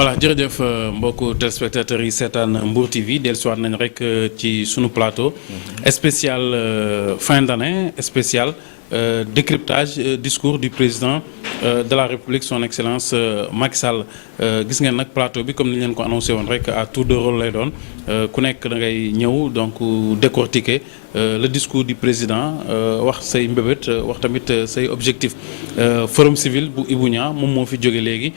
voilà jërëjëf mbokku téléspectateurs yi seetaan Mbour TV dellusiwaat nañ rek ci sunu plateau spécial fin d'année spécial décryptage discours du président de la République son excellence Macky Sall gis ngeen nag plateau bi comme ni leen ko annoncé woon rek à tour de rôle lay doon ku nekk da ngay ñëw donc décortiquer le discours du président wax say mbébét wax tamit say objectif forum civil bu Ibou Niang moom moo fi jóge léegi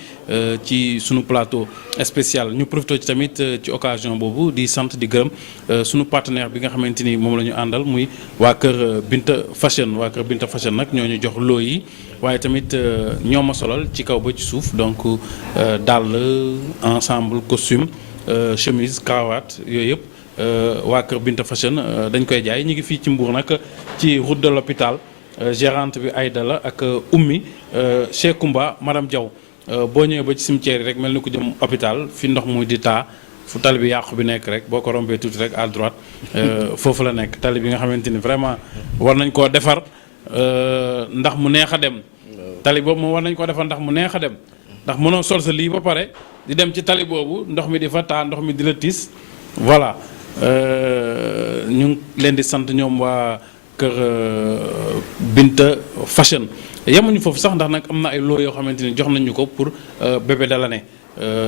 ci sunu plateau spécial ñu profité ci tamit ci occasion boobu di sant di gërëm sunu partenaire bi nga xamante ni moom la ñu àndal muy waa kër Binta Fashion waa kër Binta Fashion nag ñoo ñu jox loo yi waaye tamit ñoo ma solal ci kaw ba ci suuf donc dàll ensemble costume chemise cravate yooyu yëpp waa kër Binta Fashion dañ koy jaay ñu ngi fii ci Mbour nag ci route de l'hôpital gérante bi Aïda la ak Ummi Cheikh Koumba madame Diaw boo ñëwee ba ci cimetière yi rek mel ni ku jëm hôpital fi ndox muy di taa fu tali bi yàqu bi nekk rek boo ko rombee tuuti rek à droite foofu la nekk tali bi nga xamante ni vraiment war nañ koo defar ndax mu neex a dem tali boobu moom war nañ koo defar ndax mu neex a dem ndax mënoo sol sa lii ba pare di dem ci tali boobu ndox mi di fa taa ndox mi di la tiis voilà ñu ngi leen di sant ñoom waa kër Binta Fashion yemuñu foofu sax ndax nag am na ay loo yoo xamante ni jox nañu ko pour bébé de l'année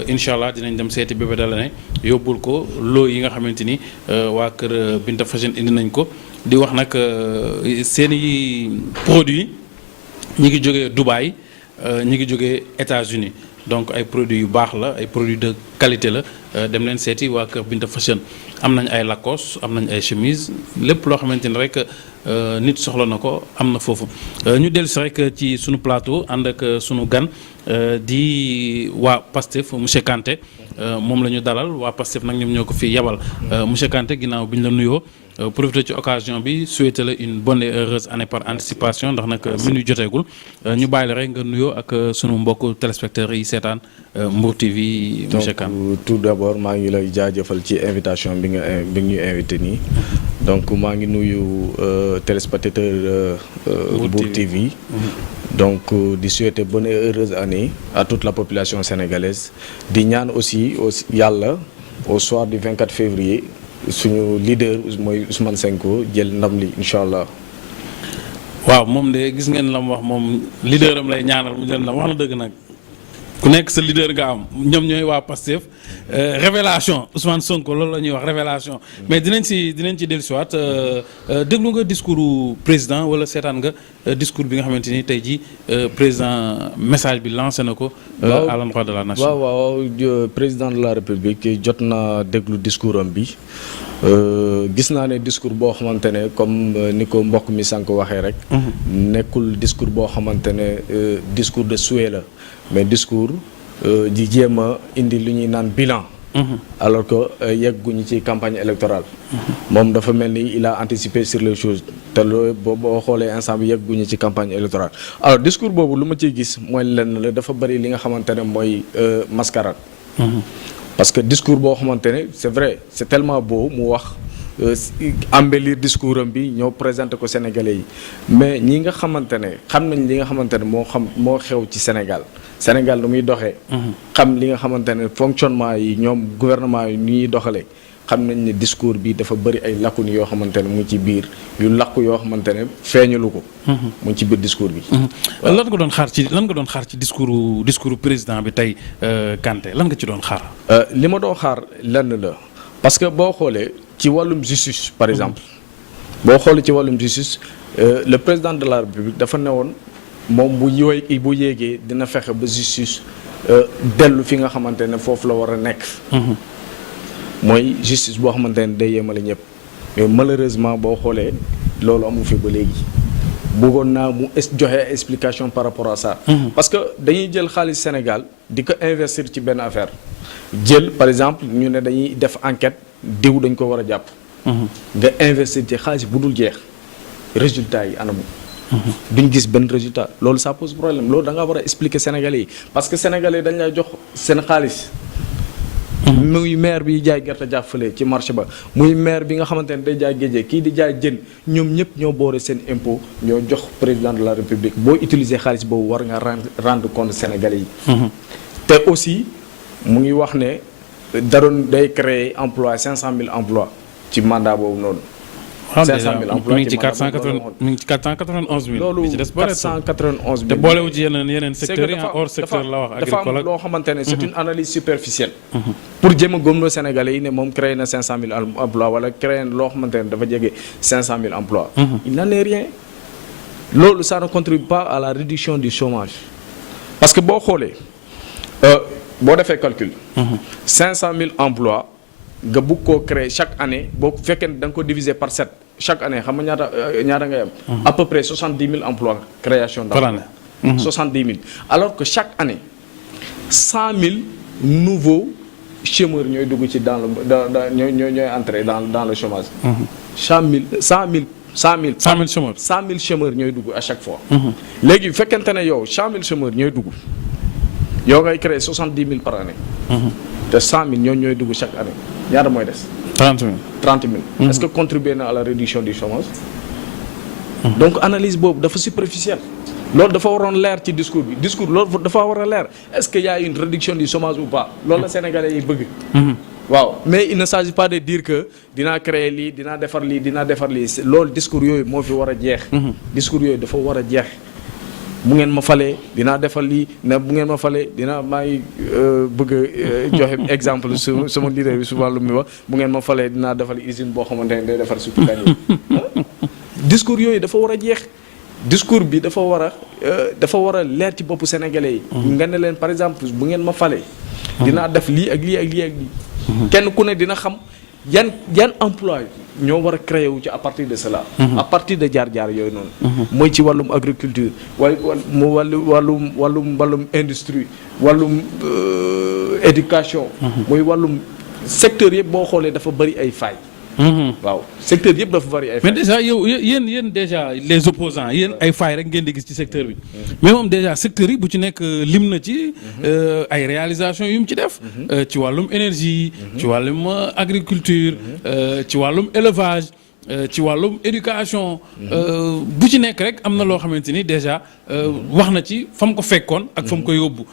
incha allah dinañ dem seeti bébé de l'année yóbbul ko loo yi nga xamante ni waa kër Binta Fashion indi nañ ko di wax nag seeni produits ñi ngi jógee Dubaï ñi ngi jógee États-Unis donc ay produits yu baax la ay produits de qualité la dem leen seeti waa kër Binta Fashion am nañ ay Lacoste am nañ ay chemise lépp loo xamante ni rek nit soxla na ko am na foofu ñu dellu si rek ci sunu plateau ànd ak sunu gan di waa Pastef monsieur Kanté moom la ñu dalal waa Pastef nag ñoom ñoo ko fi yabal monsieur Kanté ginnaaw bi ñu la nuyoo profité ci occasion bi souhaité la une bonne et heureuse année par anticipation ndax nag minuit joteegul ñu bàyyi la rek nga nuyoo ak sunu mbokku téléspectateurs yi seetaan Mbour TV monsieur Kane. Donc tout d'abord maa ngi lay jaajëfal ci invitation bi ñu invité nii donc maa ngi nuyu téléspectateurs Mbour TV. Donc di souhaiter bonne et heureuse année à toute la population sénégalaise di ñaan aussi yàlla au soir du 24 février. suñu leader mooy Ousmane Sonko jël ndam li incha allah. waaw moom de gis ngeen la mu wax moom leader am lay ñaanal mu jël ndam wax na dëgg nag ku nekk sa leader nga am ñoom ñooy waa Pastef révélation Ousmane Sonko loolu la ñuy wax révélation mais dinañ ci dellusiwaat déglu nga discours président wala seetaan nga discours bi nga xamante ni tey jii président message bi lancé na ko. à l'endroit de la nation. waaw président de la République jot na déglu discours am bi. gis naa ne discours boo xamante ne comme ni ko mbokk mi sànq waxee rek. nekkul discours boo xamante ne discours de souhait la mais discours di jéem a indi lu ñuy naan bilan. alors que yegguñu ci campagne électorale. moom dafa mel ni il a anticipé sur les choses te loolu boo xoolee instant bi yegguñu ci campagne électorale alors discours boobu lu ma ciy gis mooy lenn la dafa bari li nga xamante ne mooy mascarade. parce que discours boo xamante ne c'est vrai c'est tellement beau mu wax embellir discours am bi ñëw présenter ko Sénégalais yi mais ñi nga xamante ne xam nañ li nga xamante ne moo xew ci Sénégal nu muy doxee. xam li nga xamante ne fonctionnement yi ñoom gouvernement yi ñuy doxalee xam nañ ne discours bi dafa bëri ay lacunes yoo xamante ne mu ngi ci biir yu làkku yoo xamante ne feeñalu ko. mu ngi ci biir discours bi. lan nga doon xaar ci discours président bi tey Kanté lan nga ci doon xaar. li ma doon xaar lenn la parce que boo xoolee ci wàllum justice par exemple. boo xoolee ci wàllum justice le président de la République dafa newoon moom bu yéegee dina fexe ba justice dellu fi nga xamante ne foofu la war a nekk. mooy justice boo xamante ne day yemale ñëpp mais malheureusement boo xoolee loolu amu fi ba léegi bëggoon naa mu joxe explication par rapport à ça. parce que dañuy jël xaalis Sénégal di ko investir ci benn affaire jël par exemple ñu ne dañuy def enquête diw dañ ko war a jàpp. nga investir ci xaalis bu dul jeex résultat yi anamu. duñ gis benn résultat loolu ça pose problème loolu da nga war a expliquer Sénégalais yi parce que Sénégalais dañ lay jox seen xaalis. muy maire bi jaay gerte jaaf fële ci marché ba muy maire bi nga xamante ne day jaay géej kii di jaay jën ñoom ñëpp ñoo boore seen impôt ñoo jox président de la République boo utiliser xaalis boobu war nga rendre compte Sénégalais yi. te aussi mu ngi wax ne daroon day créer emploi 500 000 emplois ci mandat boobu noonu. 500 000 emplois mi ngi ci 491 000. loolu li ci des bëreetul 491 000. te boolewu ci yeneen secteurs yi hors secteur la wax agricole dafa am loo xamante ne c'est une analyse superficielle. pour jéem a gëmloo Sénégalais yi ne moom créé na 500 000 emplois wala créé na loo xamante ne dafa jege 500 000 emplois. il n'en est rien. loolu ça ne contribue pas à la réduction du chômage. parce que boo xoolee boo defee calcul. 500 000 emplois nga bëgg koo créer chaque année boo fekkee ne da nga ko diviser par 7 chaque année xam nga ñaata ngay am. à peu près 70 000 emplois création d'emplois. 70 000 alors que chaque année 100 000 nouveaux chômeurs ñooy dugg ci dans le ñooy entrer dans le chômage. 100 000 chômeurs ñooy dugg à chaque fois. léegi bu fekkente ne yow 100 000 chômeurs ñooy dugg yow ngay créer 70 000 par année. te 100 000 ñooy dugg chaque année ñaata mooy des. 30 000. 30 000. Est-ce que contribuer na à la réduction du chômage. donc analyse boobu dafa superficielle. loolu dafa waroon leer ci discours bi loolu dafa war a leer est-ce qu'il y a une réduction du chômage ou pas loolu la Sénégalais yi bëgg. waaw mais il ne s'agit pas de dire que dinaa créer lii dinaa defar lii loolu discours yooyu moo fi war a jeex. discours yooyu dafa war a jeex. bu ngeen ma falee dinaa defar lii bu ngeen ma falee maa ngi bëgg a joxe exemple sama leader bi souvent lu muy wax bu ngeen ma falee dinaa defar usine boo xamante ne day defar suppu kañ discours yooyu dafa war a jeex. discours bi dafa war a leer ci boppu sénégalais yi. nga ne leen par exemple bu ngeen ma falee. dinaa def lii ak lii ak lii ak lii. kenn ku ne dina xam yan emploi ñoo war a créer wu ci à partir de cela. à partir de jaar-jaar yooyu noonu. mooy ci wàllum agriculture wàllum industrie wàllum éducation. mooy wàllum secteur yëpp boo xoolee dafa bëri ay failles. waaw secteur yëpp dafa bari ay failles. mais déjà yéen déjà les opposants yéen ay failles rek ngeen di gis ci secteur bi. mais moom déjà secteur yi bu ci nekk lim na ci ay réalisations yu mu ci def. ci wàllum énergie. ci wàllum agriculture. ci wàllum élevage. ci wàllum éducation. bu ci nekk rek am na loo xamante ni déjà wax na ci fa mu ko fekkoon ak fa mu ko yóbbu.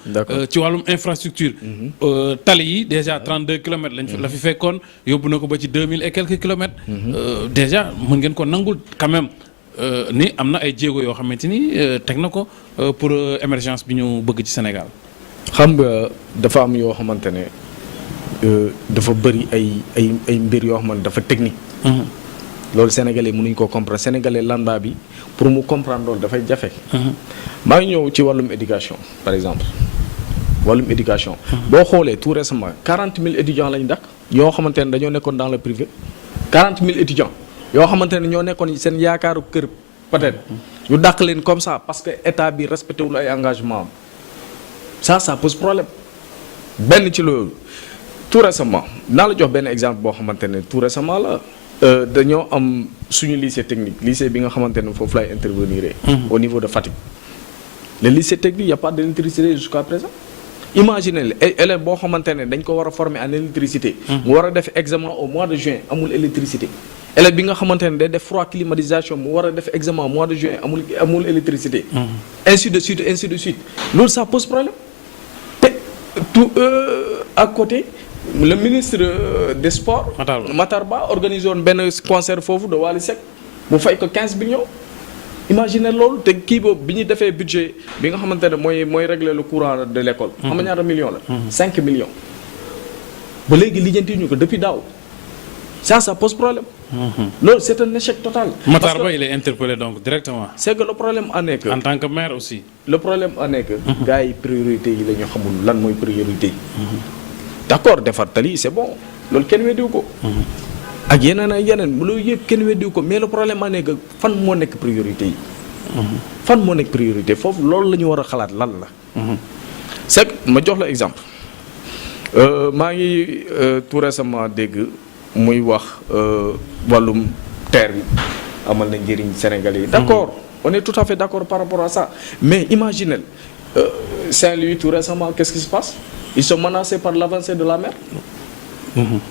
ci wàllum infrastructure. tali yi déjà 32 kilomètres la fi fekkoon yóbbu na ko ba ci 2000 et quelques kilomètres. déjà mën ngeen ko nangul quand même ni am na ay jéego yoo xamante ni teg na ko pour émergence bi ñu bëgg ci Sénégal. xam nga dafa am yoo xamante ne dafa bëri ay mbir yoo xamante dafa technique. loolu sénégalais mënuñ koo comprendre sénégalais lambda bi pour mu comprendre loolu dafay jafe. maa ngi ñëw ci wàllum éducation par exemple wàllum éducation. boo xoolee tout récemment 40 000 étudiants lañ dàq. yoo xamante ne dañoo nekkoon dans le privé 40 000 étudiants yoo xamante ne ñoo nekkoon seen yaakaaru kër peut-être ñu dàq leen comme ça parce que état bi respecté wul ay engagement am ça pose problème benn ci loolu tout récemment naa la jox benn exemple boo xamante ne tout récemment la. dañoo am suñu lycée technique lycée bi nga xamante ne foofu lay intervenir. au niveau de Fatick. le lycée technique y a pas d'électricité jusqu'à présent. imaginez élève boo xamante ne dañ ko war a former en électricité. mu war a def examen au mois de juin amul électricité. élève bi nga xamante ne day def froid climatisation mu war a def examen au mois de juin amul électricité. ainsi de suite loolu ça pose problème. te tout à côté. le ministre des sports Matar Ba organisé woon benn concert foofu de Wally Seck mu fay ko 15 millions. imaginez loolu te kii boobu bi ñu defee budget bi nga xamante ne mooy régler le courant de l'école. xam nga ñaata millions la. 5 millions. ba léegi lijjanti ñu ko depuis daaw. ça pose problème. loolu c'est un échec total. Matar Ba il est interpellé donc directement. c'est que le problème en est que. en tant que maire aussi. le problème en est que. gars yi priorité yi la ñu xamul lan mooy priorité yi. d'accord defar tali c'est bon loolu kenn weddiwu ko. ak yeneen loolu yëpp kenn weddiwu ko mais le problème a nekk fan moo nekk priorité yi. fan moo nekk priorité foofu loolu la ñu war a xalaat lan la. c'est que ma jox la exemple maa ngi tout récemment dégg muy wax wàllum terre bi amal na njëriñ Sénégalais yi. d'accord on est tout à fait d'accord par rapport à ça mais imaginez Saint-Louis tout récemment qu'est-ce qui se passe. Ils sont menacés par l'avancée de la mer.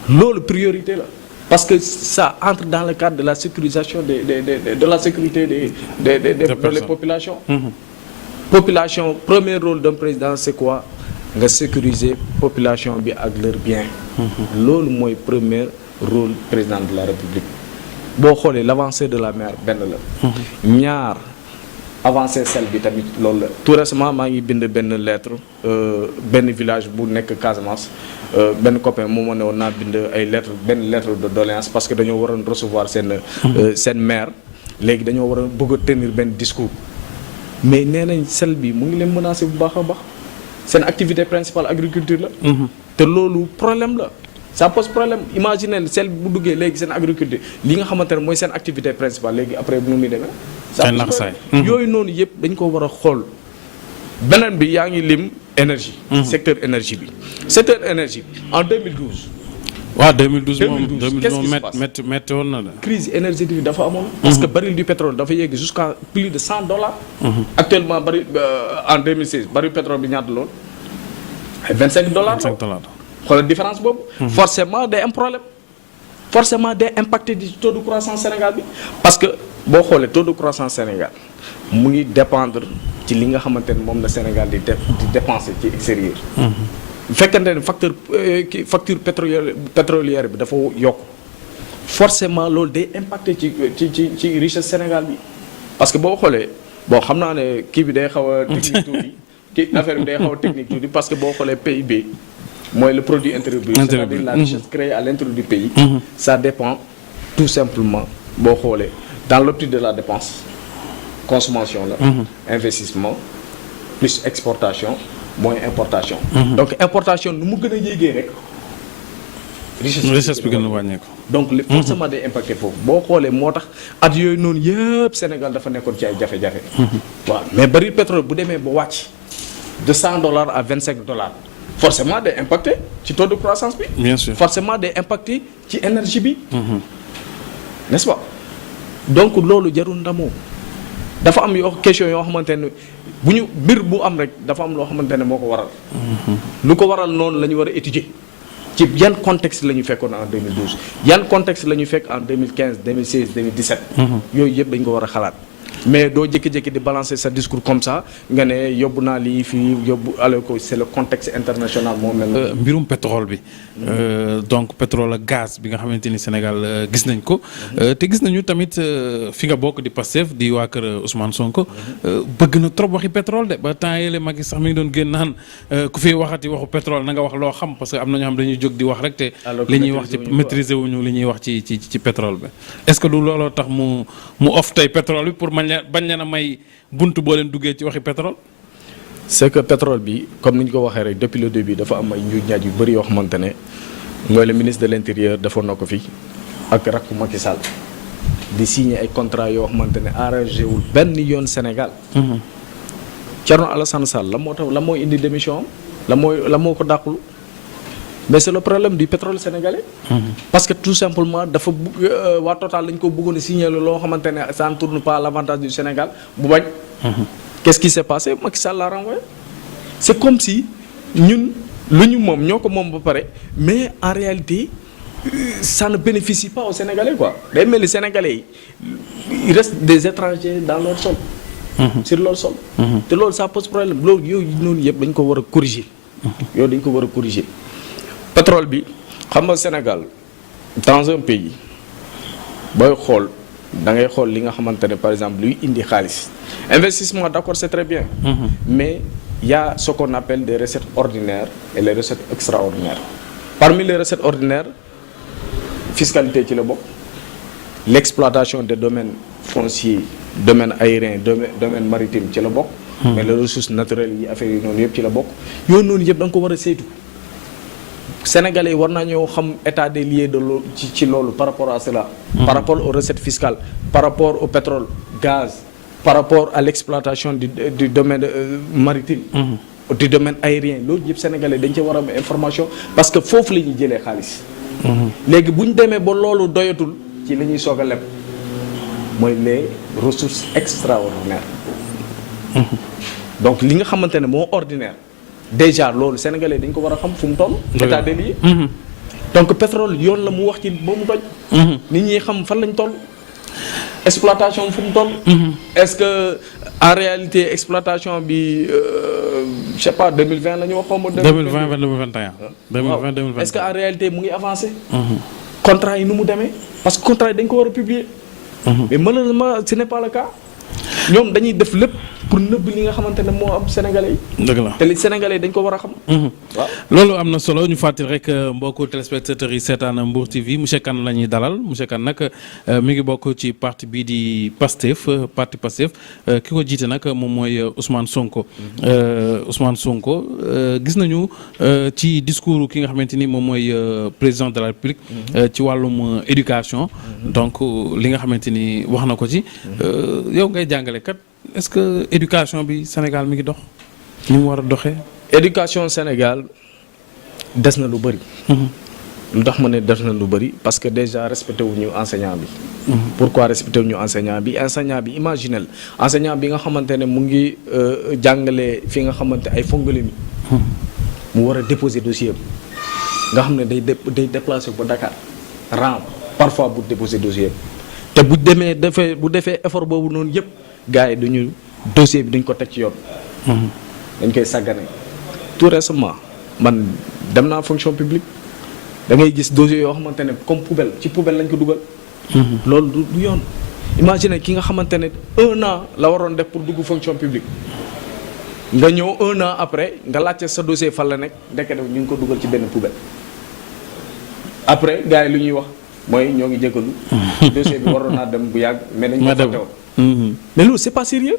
loolu priorité la parce que ça entre dans le cadre de la sécurisation de la sécurité des populations. Population premier rôle d'un président c'est quoi nga sécuriser population bi ak leurs biens. loolu mooy premier rôle président de la République. boo xoolee l'avancée de la mer benn la. ñaar avancée sel bi tamit loolu la. tout récemment maa ngi bind benn lettre benn village bu nekk Casamance benn copain moo ma ne woon naa bind ay benn lettre de doléance parce que dañoo waroon recevoir seen maire léegi dañoo war a bëgg a tenir benn discours mais nee nañ sel bi mu ngi leen menacé bu baax a baax seen activité principale agriculture la. te loolu problème la. ça pose problème imaginez sel bu duggee léegi seen agriculture li nga xamante ne mooy seen activité principale léegi après bu nu muy demee. ça pose problème yooyu noonu yëpp dañ ko war a xool. beneen bi yaa ngi lim énergie. secteur énergie bi. secteur énergie bi en 2012. waaw 2012 moom qu'est-ce qui se passe métti woon na la. crise énergétique bi dafa amoon. parce que baril du pétrole dafa yegg jusqu'à plus de $100. actuellement baril en 2016 baril pétrole bi ñaata lool ay $25. $25. xoolal différence boobu. forcément day am problème. forcément day impacté di taux de croissance Sénégal bi. parce que boo xoolee taux de croissance Sénégal mu ngi dépendre ci li nga xamante ne moom la Sénégal di dépenser ci extérieur. bu fekkente ne facture pétrolière bi dafa yokk forcément loolu day impacté ci richesse Sénégal bi. parce que boo xoolee xam naa ne kii bi day xaw a technique tuuti kii affaire bi day xaw a technique tuuti parce que boo xoolee PIB. mooy le produit intérieur brut, c'est-à-dire la richesse créée à l'intérieur du pays. Ça dépend tout simplement boo xoolee dans l'optique de la dépense consommation la. investissement plus exportation moins importation. donc importation nu mu gën a yéegee rek. richesse bi gën a wàññeeku. donc forcément day impacté foofu boo xoolee moo tax at yooyu noonu yëpp Sénégal dafa nekkoon ci ay jafe-jafe. waaw mais baril pétrole bu demee ba wàcc de $100 à $25. forcément day impacté ci taux de croissance bi. bien sûr forcément day impacté ci énergie bi. n'est-ce pas donc loolu jarul ndamoo dafa am question yoo xamante ne bu ñu mbir bu am rek dafa am loo xamante ne moo ko waral. lu ko waral noonu la ñu war a étudier ci yan contexte la ñu fekkoon en 2012 yan contexte la ñu fekk en 2015 2016 2017. yooyu yëpp dañ ko war a xalaat. mais doo jékki-jékki di balancer sa discours comme ça nga ne yóbbu naa lii fii yóbbu alors que c'est le contexte international moo mel. mbirum pétrole bi donc pétrole ak gaz bi nga xamante ni Sénégal gis nañ ko te gis nañu tamit fi nga bokk di Pastef di waa kër Ousmane Sonko bëgg na trop waxi pétrole de ba temps yële mag yi sax mi ngi doon génn naan ku fi waxati waxu pétrole na nga wax loo xam parce que am na ñoo xam dañuy jóg di wax rek te li ñuy wax ci maîtriser wuñu li ñuy wax ci pétrole bi est-ce que du looloo tax mu off tey pétrole bi pour bañ leen a may buntu boo leen duggee ci waxi pétrole. c'est que pétrole bi comme ni ñu ko waxee rek depuis le début dafa am ay njuuj njaaj yu bëri yoo xamante ne mooy le ministre de l'intérieur defoon na ko fi ak rakku Macky Sall di signer ay contrat yoo xamante ne arrangé wul benn yoon Sénégal. Thierno Alassane Sall la moo tax la mooy indi démission am la moo ko dàqul mais c'est le problème du pétrole sénégalais. parce que tout simplement dafa waa Total lañ ko bëggoon a signer loo xamante ne ça ne tourne pas à l'avantage du Sénégal bu bañ. qu'est-ce qui s'est passé Macky Sall l'a renvoyé. c'est comme si ñun lu ñu moom ñoo ko moom ba pare mais en réalité ça ne bénéficie pas aux Sénégalais quoi day mel ni Sénégalais yi il reste des étrangers dans leur sol. sur leur sol. te loolu ça pose problème loolu yooyu noonu yëpp dañ ko war a corriger. yooyu dañ ko war a corriger. pétrole bi xam nga Sénégal dans un pays booy xool da ngay xool li nga xamante ne par exemple luy indi xaalis investissement d'accord c'est très bien. mais il y a ce qu'on appelle des recettes ordinaires et les recettes extraordinaires. Parmi les recettes ordinaires fiscalité ci la bokk l'exploitation des domaines fonciers domaine aérien domaine maritime ci la bokk. mais les ressources naturelles yi affaire yi noonu yëpp ci la bokk yooyu noonu yëpp da nga ko war a saytu. Sénégalais yi war nañoo xam état des lieux de loolu ci loolu par rapport à cela. par rapport aux recettes fiscales par rapport au pétrole gaz par rapport à l'exploitation du domaine maritime. du domaine aérien loolu yëpp Sénégalais dañ ci war a am information parce que foofu la ñuy jëlee xaalis. léegi bu ñu demee ba loolu doyatul ci la ñuy soog a leb mooy les ressources extraordinaires. donc li nga xamante ne moo ordinaire. déjà loolu sénégalais dañ ko war a xam fu mu toll. état des lieux. donc pétrole yoon la mu wax ci ba mu doj. nit ñi xam fan lañ toll. exploitation fu mu toll. est-ce que en réalité exploitation bi je sais pas 2020 la ñu wax. 2020 2021. 2020 2021 est-ce que en réalité mu ngi avancé. contrat yi nu mu demee parce que contrat yi dañ ko war a publier. mais malheureusement ce n'est pas le cas. ñoom dañuy def lépp pour nëbb li nga xamante ne moo am sénégalais yi. dëgg la te li sénégalais yi dañ ko war a xam. waaw loolu am na solo ñu fàttali rek mbokku téléspectateurs yi seetaan Mbour TV monsieur Kane la ñuy dalal monsieur Kane nag mi ngi bokk ci parti bii di Pastef parti Pastef ki ko jiite nag moom mooy Ousmane Sonko. Ousmane Sonko gis nañu ci discours ki nga xamante ni moom mooy président de la République. ci wàllum éducation. donc li nga xamante ni wax na ko ci. yow ngay jàngale kat est-ce que éducation bi Sénégal mi ngi dox ni mu war a doxee. éducation Sénégal des na lu bëri. lu tax ma ne des na lu bëri parce que déjà respecté wuñu enseignant bi. pourquoi respecté wuñu enseignant bi imaginel enseignant bi nga xamante ne mu ngi jàngale fi nga xamante ay fongale mi mu war a déposer dossier nga xam ne day déplacer ba Dakar rang parfois bu déposer dossier te bu defee effort boobu noonu yëpp gars yi duñu dossier bi duñ ko teg ci yoon. dañ koy sàggane. tout récemment man dem naa fonction publique da ngay gis dossier yoo xamante ne comme poubelle ci poubelle lañ ko dugal. loolu du yoon. imagine ki nga xamante ne 1 an la waroon def pour dugg fonction publique nga ñëw 1 an après nga laajte sa dossier fan la nekk ndekete ñu ngi ko dugal ci benn poubelle après gars yi lu ñuy wax mooy ñoo ngi jégalu. dossier bi waroon naa dem bu yàgg mais dañ ko fàtte woon. mais loolu c'est pas sérieux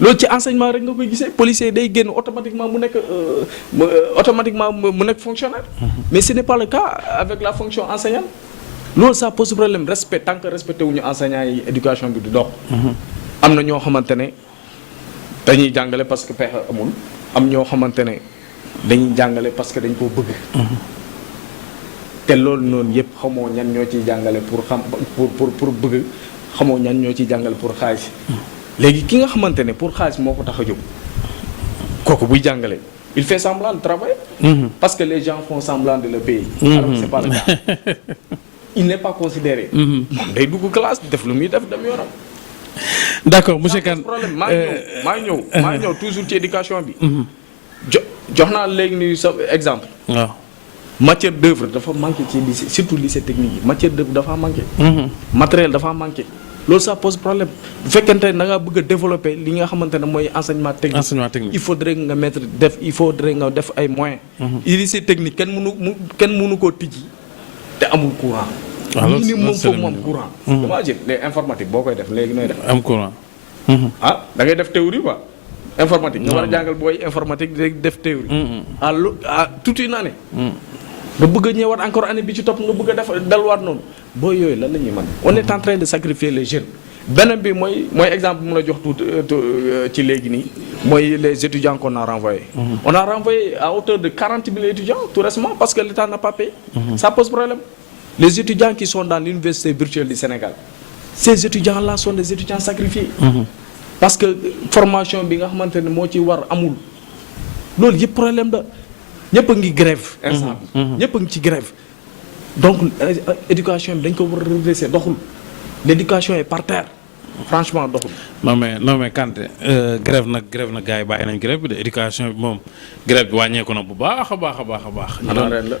loolu ci enseignement rek nga koy gisee policier day génn automatiquement mu nekk fonctionnaire. mais ce n'est pas le cas avec la fonction enseignante. loolu ça pose problème respect tant que respecté wuñu enseignants yi éducation bi du dox. am na ñoo xamante ne dañuy jàngale parce que pexe amul am ñoo xamante ne dañuy jàngale parce que dañ koo bëgg. te loolu noonu yëpp xamoo ñan ñoo ciy jàngale pour xam pour bëgg xamoo ñan ñoo ciy jàngale pour xaalis. léegi ki nga xamante ne pour xaalis moo ko tax a jóg kooku buy jàngale il fait semblant de travailler. parce que les gens font semblant de le payer. alors que c'est pas le cas. il n'est pas considéré. moom day dugg classe def lu muy def dem yoonam. d'accord monsieur Kane problème maa ngi ñëw toujours ci éducation bi. jox naa léegi nii sa exemple. waaw. matière d'œuvre dafa manqué ci lycée surtout lycée technique yi matière d'œuvre dafa manqué. matériel dafa manqué. loolu ça pose problème bu fekkente ne da ngaa bëgg a développer li nga xamante ne mooy enseignement technique. il faudrait nga def ay moyens. lycée technique kenn mënu koo tijji te amul courant. waaw loolu minimum foofu mu am courant. imagine les informatique boo koy def léegi nooy def. am courant. da ngay def théorie quoi. informatique nga war a jàngal booy informatique di def théorie. à toute une année. nga bëgg a ñëwaat encore année bi ci topp nga bëgg a def delluwaat noonu booy yooyu lan la ñuy mën on est en train de sacrifier les jeunes. beneen bi mooy exemple bu mu la jox tuuti ci léegi nii mooy les étudiants qu'on a renvoyés. on a renvoyé à hauteur de 40 000 étudiants tout récemment parce que l'État n'a pas payé. ça pose problème. les étudiants qui sont dans l'université virtuelle du Sénégal ces étudiants-là sont des étudiants sacrifiés. parce que formation bi nga xamante ne moo ci war amul loolu yëpp problème la ñëpp a ngi grève instant bi ñëpp a ngi ci grève donc éducation bi dañ ko war a redresser doxul l'éducation est par terre franchement doxul. non mais Kanté grève nag gars yi bàyyi nañ grève bi de éducation bi moom grève bi wàññeeku na bu baax a baax. xanaa ren la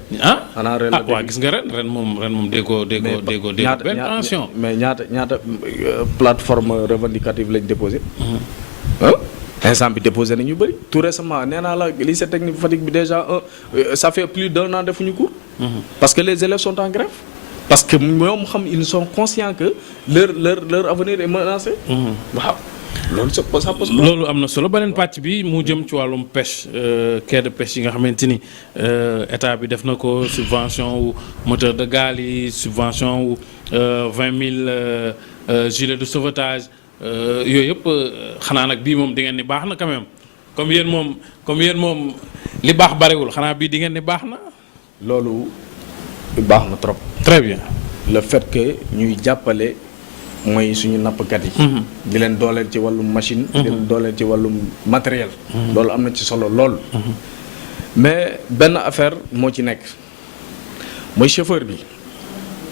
xanaa ren la waaw gis nga ren moom déggoo benn tension. mais ñaata plateforme revendicative lañ déposé. instant bi déposé nañu bëri tout récemment nee naa la lycée technique Fatick bi déjà ça fait plus d'1 an defuñu cours. parce que les élèves sont en grève. parce que ñoom ils sont conscients que leur avenir est menacé. waaw loolu ça pose loolu am na solo beneen pàcc bi mu jëm ci wàllum pêche quai de pêche yi nga xamante ni état bi def na ko subvention wu moteur de gaal yi subvention wu 20 000 gilets de sauvetage yooyu yëpp xanaa nag bii moom di ngeen ni baax na quand même comme yéen moom li baax bariwul xanaa bii di ngeen ni baax na. loolu baax na trop. très bien. le fait que ñuy jàppale mooy suñu nappkat yi. di leen dooleel ci wàllum machine. di leen dooleel ci wàllum matériel. loolu am na ci solo lool. mais benn affaire moo ci nekk mooy chauffeur bi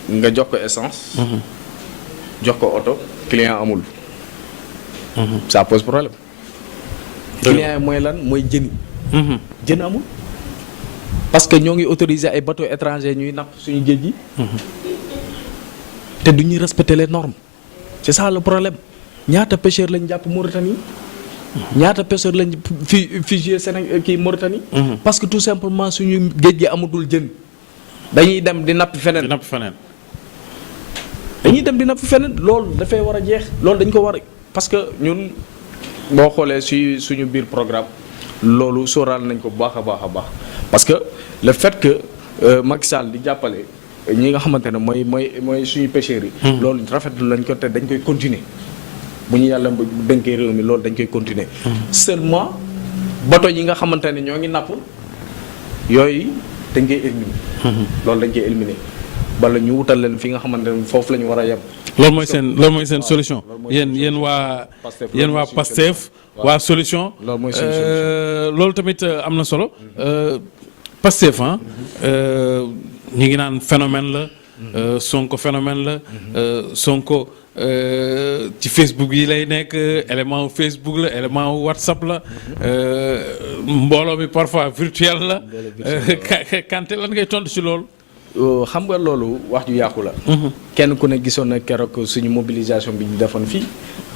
nga jox ko essence. jox ko oto client amul. ça pose problème. client yi mooy lan mooy jën yi. jën amul. parce que ñoo ngi autoriser ay bateaux étrangers ñuy napp suñu géej gi. te du ñuy respecter les normes. c'est ça le problème ñaata pêcheurs lañ jàpp Mauritanie. ñaata pêcheurs lañ fusillé Sénégal kii Mauritanie. parce que tout simplement suñu géej gi amatul jën. dañuy dem di napp feneen. dañuy dem di napp feneen loolu dafay war a jeex loolu dañ ko war a parce que ñun boo xoolee suñu biir programme loolu sóoraal nañ ko bu baax a baax a baax parce que le fait que Macky Sall di jàppale ñi nga xamante ne mooy suñu pêcheurs yi. loolu rafetlu lañ ko te dañ koy continuer bu ñu yàlla dénkee réew mi loolu dañ koy continuer. seulement bateau yi nga xamante ne ñoo ngi napp yooyu dañ koy éliminer. loolu dañ koy éliminer. bala ñu wutal leen fi nga xamante ne foofu la ñu war a yem. loolu mooy seen solution. yéen waa Pastef waa solution. loolu mooy solution loolu tamit am na solo. Pastef ñu ngi naan phénomène la. Sonko phénomène la. Sonko ci Facebook yi lay nekk élément Facebook la élément WhatsApp la. mbooloo mi parfois virtuel la. Kanté lan ngay tontu ci loolu. xam nga loolu wax ju yàqu la. kenn ku ne gisoon na keroog suñu mobilisation bi ñu defoon fii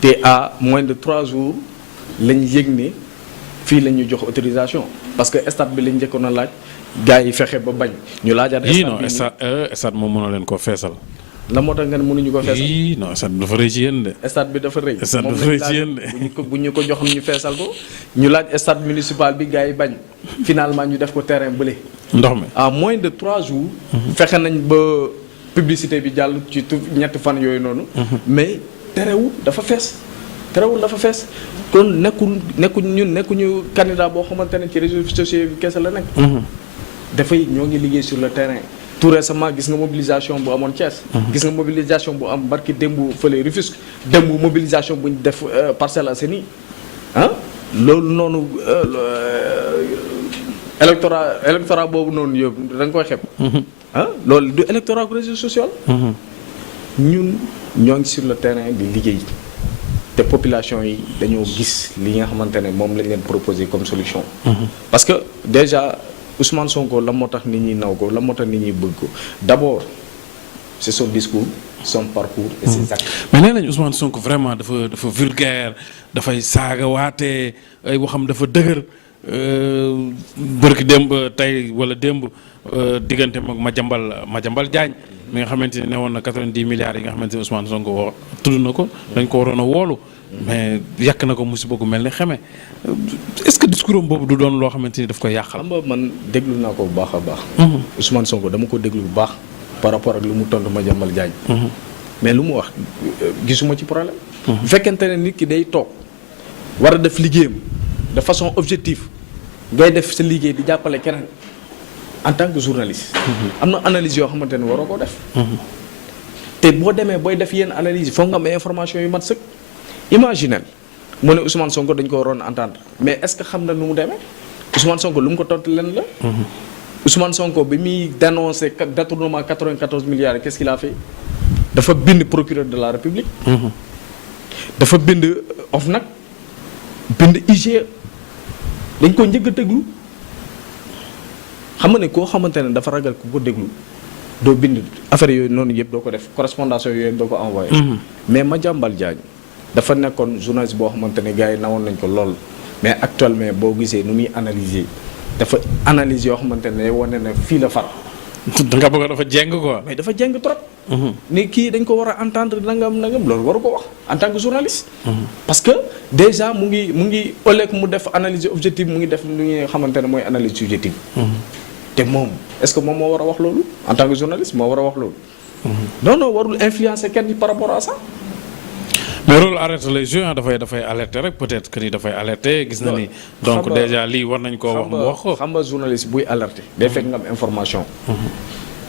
te à moins de 3 jours lañ yëg ne fii la ñu jox autorisation parce que stade bi lañ njëkkoon a laaj gars yi fexe ba bañ. ñu laajaat stade moom mënoo leen koo feesal. la moo tax nga ne mënuñu ko feesal. non stade bi dafa rëy ci yéen de. stade bi dafa rëy. stade bi dafa rëy ci yéen de bu ñu ko joxoon ñu feesal ko ñu laaj stade municipal bi gars yi bañ finalement ñu def ko terrain bële. ndox mi à moins de 3 jours. fexe nañ ba publicité bi jàll ci ñetti fan yooyu noonu. mais terewul dafa fees. kon nekkuñu candidat boo xamante ne ci réseaux sociaux bi kese la nekk. dafay ñoo ngi liggéey sur le terrain. tout récemment gis nga mobilisation bu amoon Thiès. gis nga mobilisation bu am barki démb fële Rufisque démb mobilisation bu ñu def Parcelles Assainies loolu noonu. électorat boobu noonu yëpp da nga koy xeeb. loolu du électorat bu réseau social. ñun ñoo ngi sur le terrain di liggéey te population yi dañoo gis li nga xamante ne moom lañ leen proposé comme solution. parce que déjà Ousmane Sonko la moo tax nit ñi naw ko la moo tax nit ñi bëgg ko d'abord c'est son discours son parcours et ses actes. mais nee nañ Ousmane Sonko vraiment dafa vulgaire dafay saaga waate ay waxam dafa dëgër. bërki démb tey wala démb diggante mag Madiambal Diagne mi nga xamante ne woon na 90 milliards yi nga xamante ne Ousmane Sonko wax tudd na ko dañ ko waroon a woolu mais yàq na ko musiba gu mel ni xeme est-ce que discours am boobu du doon loo xamante ni daf koy yàqal. xam nga man déglu naa ko bu baax a baax. Ousmane Sonko dama ko déglu bu baax par rapport ak lu mu tontu Madiambal Diagne. mais lu mu wax gisuma ci problème. bu fekkente ne nit ki day toog war a def liggéeyam. de façon objective ngay def sa liggéey di jàppale keneen en tant que journaliste. am na analyse yoo xamante ne waroo koo def. te boo demee booy def yenn analyse yi foog nga am information yu mat sëkk. imaginel mu ne Ousmane Sonko dañ ko waroon entendre mais est-ce que xam na nu mu demee Ousmane Sonko lu mu ko tontu leen la. Ousmane Sonko bi muy dénoncé détournement 94 milliards qu'est-ce qu'il a fait dafa bind procureur de la République. dafa bind OFNAC bind IGE. dañ ko njëkk a déglu xam nga ne koo xamante ne dafa ragal ku ko déglu doo bind affaire yooyu noonu yëpp doo ko def correspondance yooyu doo ko envoyé. mais Madiambal Diagne dafa nekkoon journaliste boo xamante ne gars yi nawoon nañ ko lool mais actuellement boo gisee nu muy analyser dafa analyse yoo xamante ne wane na fii la far. da nga bëgg dafa jeng quoi. mais dafa jeng trop. ni kii dañ ko war a entendre nangam loolu waru ko wax en tant que journaliste. parce que déjà mu ngi au lieu que mu def analyse objective mu ngi def lu ñuy xamante ne mooy analyse subjective. te moom est-ce que moom moo war a wax loolu en tant que journaliste moo war a wax loolu. non warul influencer kenn par rapport à ça. mais rôle alerte les jeux dafay alerter rek peut-être que ni dafay alerter gis na ni. donc déjà lii war nañ koo wax mu wax ko. xam nga journaliste buy alerter. day fekk nga am information.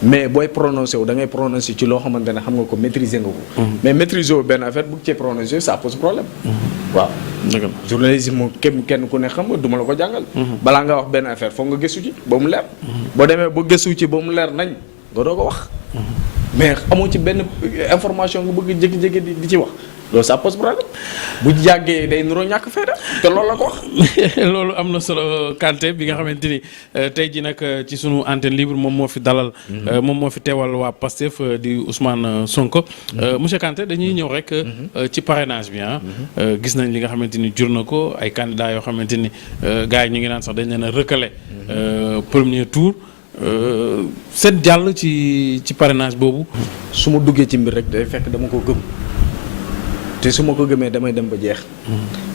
mais booy prononcé wu da ngay prononcé ci loo xamante ne xam nga ko maîtriser nga ko. mais maîtriser wu benn affaire bu cee prononcé ça pose problème. waaw. dëgg la journalisme moom kenn ku ne xam nga duma la ko jàngal. balaa nga wax benn affaire foog nga gëstu ci ba mu leer. boo demee ba gëstu ci ba mu leer nañ nga doo ko wax. mais amoo ci benn information nga bëgg jékki-jékki di ci wax loolu ça pose problème bu jàggee day nuroo ñàkk fayda te loolu la ko wax. loolu am na solo Kanté bi nga xamante ni tey jii nag ci sunu antenne libre moom moo fi dalal. moom moo fi teewal waa Pastef di Ousmane Sonko. monsieur Kanté dañuy ñëw rek. ci parrainage bi gis nañ li nga xamante ni jur na ko ay candidats yoo xamante ni gars yi ñu ngi naan sax dañ leen a recalé premier tour. seet jàll ci parrainage boobu. su ma duggee ci mbir rek day fekk dama ko gëm te su ma ko gëmee damay dem ba jeex.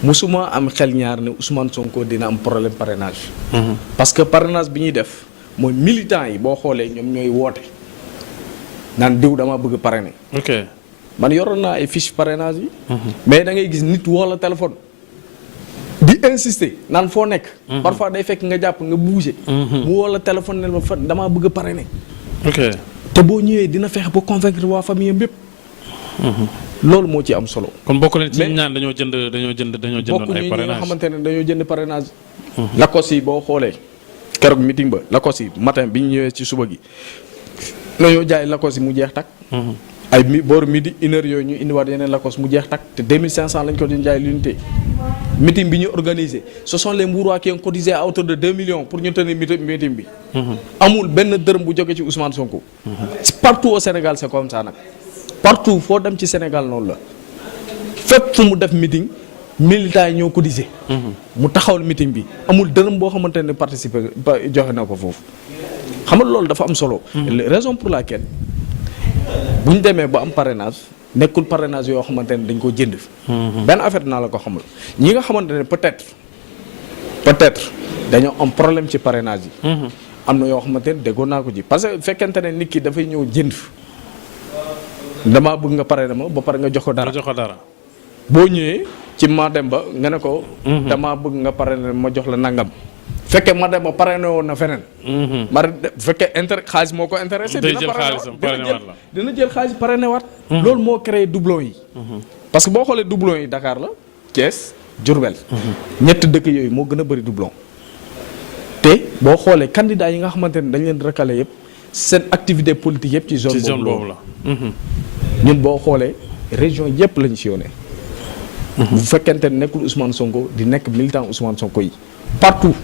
musuma am xel ñaar ne Ousmane Sonko dina am problème parrainage. parce que parrainage bi ñuy def mooy militants yi boo xoolee ñoom ñooy woote naan diw dama bëgg parrainer. ok man yoroon naa ay fiche parrainage yi. mais da ngay gis nit woo la téléphone. di insister naan foo nekk. parfois day fekk nga jàpp nga bouger. mu woo la téléphone ne ma fa damaa bëgg a parrainer. ok te boo ñëwee dina fexe ba convaincre waa famille am yépp. loolu moo ci am solo. kon bokk leen ci ñaan dañoo jëndoon ay parrainage bokk ñi nga xamante ne dañoo jënd parrainage. lakos yi boo xoolee keroog meeting ba lakos yi matin bi ñu ñëwee ci suba gi dañoo jaay lakos yi mu jeex takk. ay booru midi une heure yooyu ñu indiwaat yeneen lakos mu jeex takk te 2500 lañ ko doon jaay l'unité. meeting bi ñu organisé ce sont les Mburois qui ont cotisé à hauteur de 2 millions pour ñu tenir meeting bi. amul benn dërëm bu jóge ci Ousmane Sonko. partout au Sénégal c'est comme ça nag. partout foo dem ci Sénégal noonu la fépp fu mu def meeting militants yi ñoo cotisé. mu taxawal meeting bi amul dërëm boo xamante ne participer ba joxe na ko foofu. xam nga loolu dafa am solo. raison pour laquelle bu ñu demee ba am parrainage nekkul parrainage yoo xamante ne dañ ko jënd. benn affaire dinaa la ko xamal ñi nga xamante ne peut-être dañoo am problème ci parrainage yi. am na yoo xamante ne déggoon naa ko ji parce que fekkente ne nit ki dafay ñëw jënd. damaa bëgg nga parrainer ma ba pare nga jox ko dara. boo ñëwee ci Mademba nga ne ko. damaa bëgg nga parrainer ma jox la nangam. fekkee Mademba parrainer woon na feneen. fekkee xaalis moo ko intéressé. dina jël xaalis parrainer waat. loolu moo créé doublon yi. parce que boo xoolee doublon yi Dakar la Thiès Diourbel. ñetti dëkk yooyu moo gën a bëri doublon. te boo xoolee candidats yi nga xamante ne dañ leen recalé yëpp seen activité politique yëpp ci zone boobu la. ñun boo xoolee région yëpp lañu sillonné. bu fekkente ne nekkul Ousmane Sonko di nekk militant Ousmane Sonko yi partout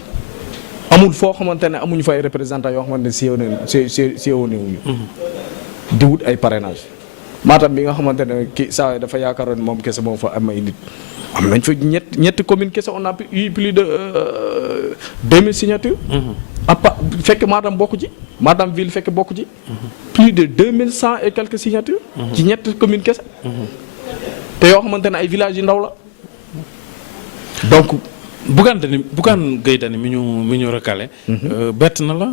amul foo xamante ne amuñu fa ay représentants yoo xamante ne sillonné wuñu di wut ay parrainage Matam bi nga xamante ne kii saa dafa yaakaaroon moom kese moo fa am ay nit am nañ fa ñetti commune kese on a eu plus de 2000 signatures. fekk Matam bokk ci Matam ville fekk bokk ci. plus de 2100 et quelques signatures. ci ñetti commune kese. te yoo xamante ne ay villages yu ndaw la donc. Bougane Gueye Dany mi ñu recalé. bett na la.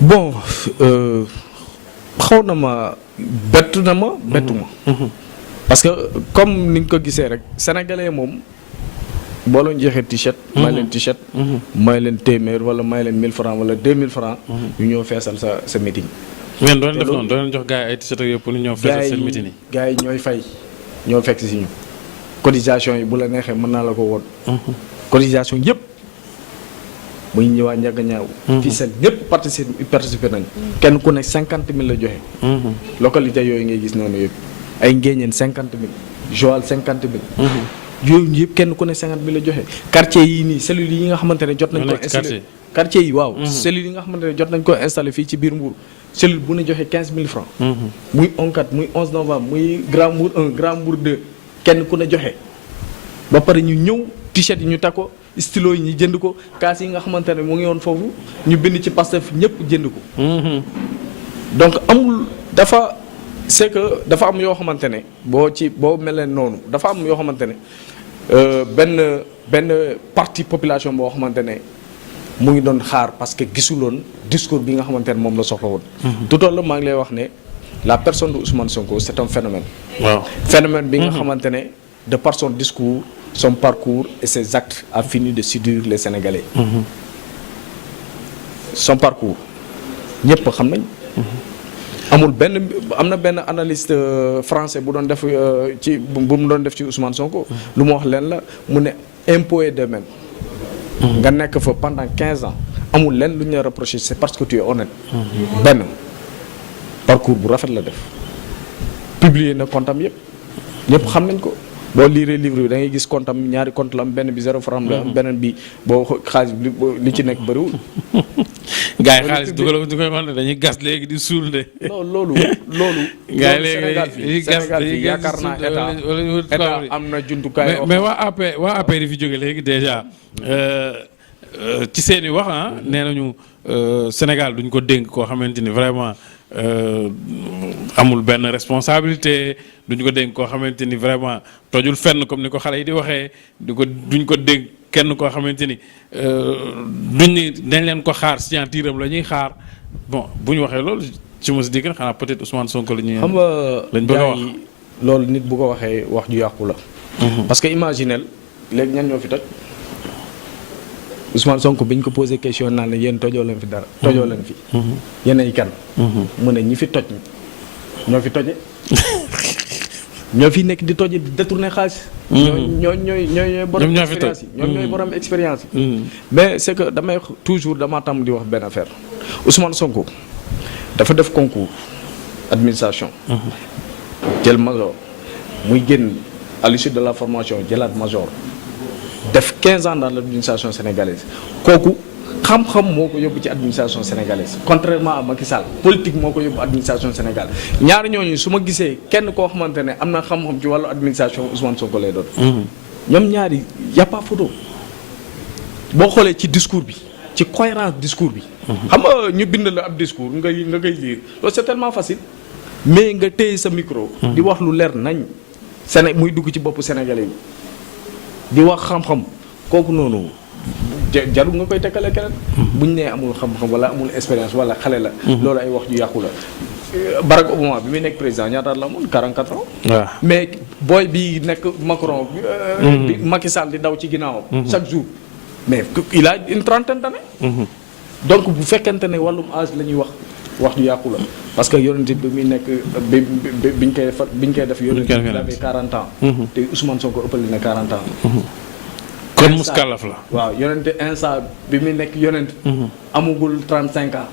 bon xaw na ma bettu ma. parce que comme ni nga ko gisee rek sénégalais moom boo leen joxee t-shirt. may leen t-shirt. may leen téeméer wala may leen 1000 francs wala 2000 francs. ñu ñëw feesal sa meeting. ngeen doon def noonu doon jox gars yi ay t-shirt ak yëpp pour ñu ñëw feesal seen meeting yi. gars yi ñooy fay ñoo fekk si ñu. cotisation yi bu la neexee mën naa la ko woon. cotisation yëpp muy ñëwaat njëkk a ñaaw. fii seen ñëpp participer nañ kenn ku ne 50 000 la joxe. localité yooyu ngay gis noonu yëpp ay Ngéñeen 50 000 Joal 50 000. yooyu yëpp kenn ku ne 50 000 la joxe. quartier yi nii cellules yi nga xamante ne jot nañ ko installé quartier yi waaw. cellules yi nga xamante ne jot nañ ko installé fii ci biir Mbour cellule bu ne joxe 15 000 francs. muy 11/4 muy 11 novembre muy Grand Mbour 1 Grand Mbour 2. kenn ku ne joxe ba pare ñu ñëw t-shirt yi ñu takk ko stylo yi ñu jënd ko kaas yi nga xamante ne mu ngi woon foofu ñu bind ci Pastef ñëpp jënd ko. donc amul dafa c'est que dafa am yoo xamante ne boo mel ne noonu dafa am yoo xamante ne benn partie population boo xamante ne mu ngi doon xaar parce que gisuloon discours bi nga xamante ne moom la soxla woon. tout à l'heure maa ngi lay wax ne. La personne de Ousmane Sonko c'est un phénomène. waaw phénomène bi nga xamante ne de par son discours son parcours et ses actes a fini de séduire les Sénégalais. son parcours ñëpp xam nañ. am na benn analyste français bu doon def bu mu doon def ci Ousmane Sonko. lu mu wax leen la mu ne impôt et domaine. nga nekk fa pendant 15 ans amul leen lu ñu la reproché c'est parce que tu es honnête. benn. parcours bu rafet la def publier na compte am yëpp ñëpp xam nañ ko boo liiree livre bi da ngay gis compte am ñaari compte la am benn bi 0 franc la am beneen bi boo xaalis li ci nekk bëriwul. gars yi xaalis du ko wax ne dañuy gas léegi di suul de. non loolu. gars yi Sénégal fii yaakaar naa état am na jumtukaay. mais waa APR yi fi jóge léegi déjà ci seen i wax nee nañu Sénégal duñ ko dénk koo xamante ni vraiment amul benn responsabilité. duñ ko dénk koo xamante ni vraiment tojul fenn comme ni ko xale yi di waxee duñ ko dénk kenn koo xamante ni dañ leen ko xaar signature am la ñuy xaar bon bu ñu waxee loolu ci mos di xanaa peut-être Ousmane Sonko la ñuy. xam nga lañ bëgg a wax loolu nit bu ko waxee wax ju yàqu la. parce que imaginel léegi ñan ñoo fi toj Ousmane Sonko biñ ko posé question naan ne yéen tojoo leen fi dara. tojoo leen fi. yéen ay kan. mu ne ñi fi toj ñoo fi toje. ñoo fi nekk di toje di détourner xaalis. ñooy borom expérience yi ñoom ñooy borom expérience yi. mais c'est que dama tam di wax benn affaire Ousmane Sonko dafa def concours administration. jël major muy génn à l'issue de la formation jëlaat major def 15 ans dans l'administration sénégalaise kooku. xam-xam moo ko yóbbu ci administration sénégalaise contrairement à Macky Sall politique moo ko yóbbu administration Sénégal ñaari ñooñu su ma gisee kenn koo xamante ne am na xam-xam ci wàllu administration Ousmane Sonko lay doon. ñoom ñaari y a pas photo boo xoolee ci discours bi ci cohérence discours bi. xam nga ñu bind la ab discours nga koy lire loolu c'est tellement facile mais nga téye sa micro. di wax lu leer nañ muy dugg ci boppu Sénégalais yi di wax xam-xam kooku noonu. jarul nga koy tekkale keneen. buñ nee amul xam-xam wala amul expérience wala xale la. loolu ay wax ju yàqu la. Barack Obama bi muy nekk président ñaata la amoon 44 ans. waaw mais booy bi nekk Macron. bi Macky Sall di daw ci ginnaawam. chaque jour mais il a une trentaine d'années. donc bu fekkente ne wàllum âge la ñuy wax ju yàqu la parce que yonent bi muy nekk biñ koy def yonent bi il avait 40 ans. te Ousmane Sonko ëppale na 40 ans. kon muskalaf la. waaw yonente instant bi muy nekk yonent amugul 35 ans.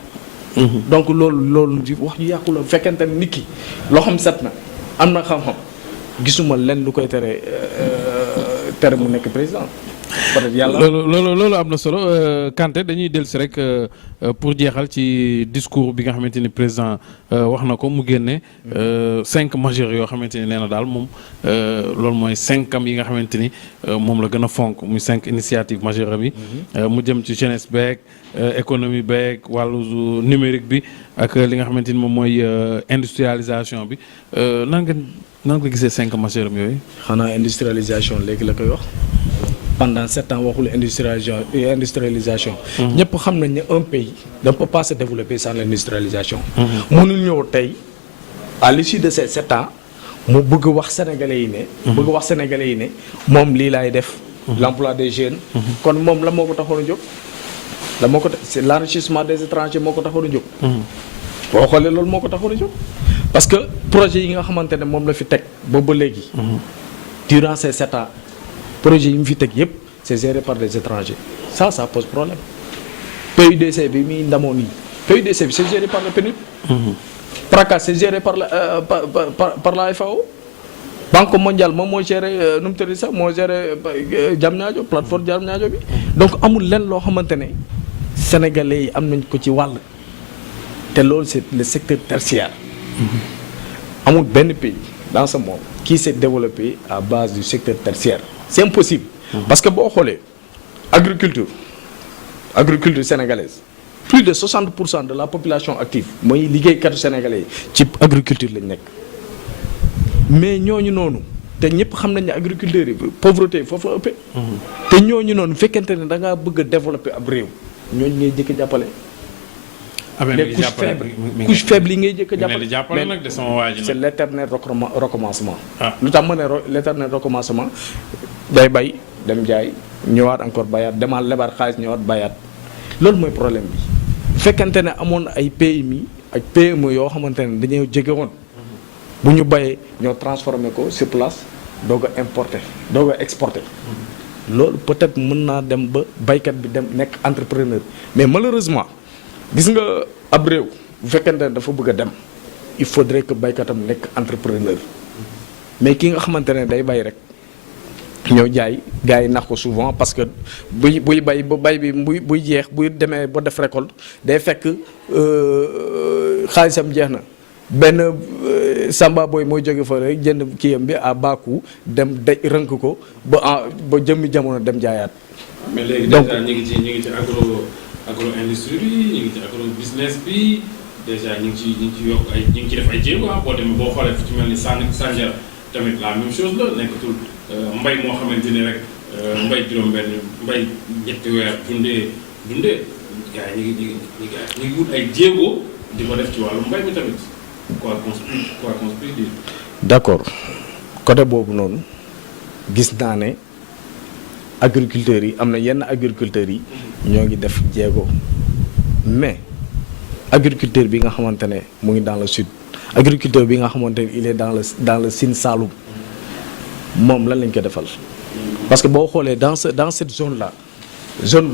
donc loolu di wax ju yàqu la bu fekkente ne nit ki loo xam set na am na xam-xam gisuma lenn lu koy tere mu nekk président. peut-être yàlla loolu am na solo Kanté dañuy dellusi rek pour jeexal ci discours bi nga xamante ni président wax na ko mu génne 5 majeurs yoo xamante ni nee na daal moom loolu mooy 5 am yi nga xamante ni moom la gën a fonk muy 5 initiatives majeures am yi. mu jëm ci jeunesse beeg économie beeg wàllu numérique bi ak li nga xamante ni moom mooy industrialisation bi nan nga gisee 5 majeurs am yooyu. xanaa industrialisation léegi la koy wax. pendant 7 ans waxul industrialisation. ñëpp xam nañ ne un pays ne peut pas se développer sans l'industrialisation. mënul ñëw tey à l'issue de ces 7 ans mu bëgg wax sénégalais yi ne. moom lii laay def. l'emploi des jeunes. kon moom la moo ko taxoon a jóg. c'est l'enrichissement des étrangers moo ko taxoon a jóg. boo xoolee loolu moo ko taxoon a jóg. parce que projet yi nga xamante ne moom la fi teg boobu ba léegi. durant ces 7 ans. projet yi mu fi teg yëpp c'est géré par des étrangers ça pose problème PUDC bi muy ndamoo nii PUDC bi c'est géré par le PNUD. PRACAS c'est géré par la FAO. Banque mondiale moom moo géré nu mu tëdd sax moo géré Diamniadio plateforme Diamniadio bi. donc amul lenn loo xamante ne sénégalais yi am nañ ko ci wàll te loolu c'est le secteur tertiaire. amul benn pays dans ce monde qui s'est développé à base du secteur tertiaire. c'est impossible. parce que boo xoolee agriculture sénégalaise plus de 60% de la population active mooy liggéeykatu sénégalais yi ci agriculture lañ nekk mais ñooñu noonu te ñëpp xam nañ ne agriculteurs yi pauvreté foofu la ëppee. te ñooñu noonu fekkente ne da ngaa bëgg a développer ab réew ñooñu ngay jëkk jàppale. les couches faibles yi ngay jëkk jàppale nag de sama waa ji c'est l'éternel recommencement. lu tax ma ne l'éternel recommencement day bay dem jaay ñëwaat encore bayaat demaat lebaat xaalis ñëwaat bayaat loolu mooy problème bi. fekkente ne amoon ay PMI ak PME yoo xamante ne dañoo jege woon bu ñu bayee ñoo transformé ko sur place doog a importer doog a exporter. loolu peut-être mën naa dem ba baykat bi dem nekk entrepreneur mais malheureusement. gis nga ab réew bu fekkente ne dafa bëgg a dem il faudrait que baykatam nekk entrepreneur mais ki nga xamante ne day bay rek ñëw jaay gars yi nax ko souvent parce que buy bay ba bay bi buy jeex buy demee ba def récolte day fekk xaalisam jeex na benn samba boy mooy jóge fa rek jënd kiyam bi à bas coût dem rënk ko ba jëmmi jamono dem jaayaat. mais léegi déjà ñu ngi ci agro industrie bi ñu ngi ci agro business bi déjà ñu ngi ci yokk ay ñu ngi ci def ay jéego boo demee boo xoolee fi ci mel ni Sandiara tamit la même chose la nekkatul mbay moo xamante ni rek mbay juróom-benn mbay ñetti weer dundee gars yi ñu ngi wut ay jéego di ko def ci wàllu mbay mi tamit quoi qu'on puisse dire. d'accord côté boobu noonu gis naa ne agriculteurs yi am na yenn agriculteurs yi ñoo ngi def jéego mais agriculteur bi nga xamante ne mu ngi dans le sud agriculteur bi nga xamante ne il est dans le Sine Saloum moom lan lañ ko defal parce que boo xoolee dans cette zone là zone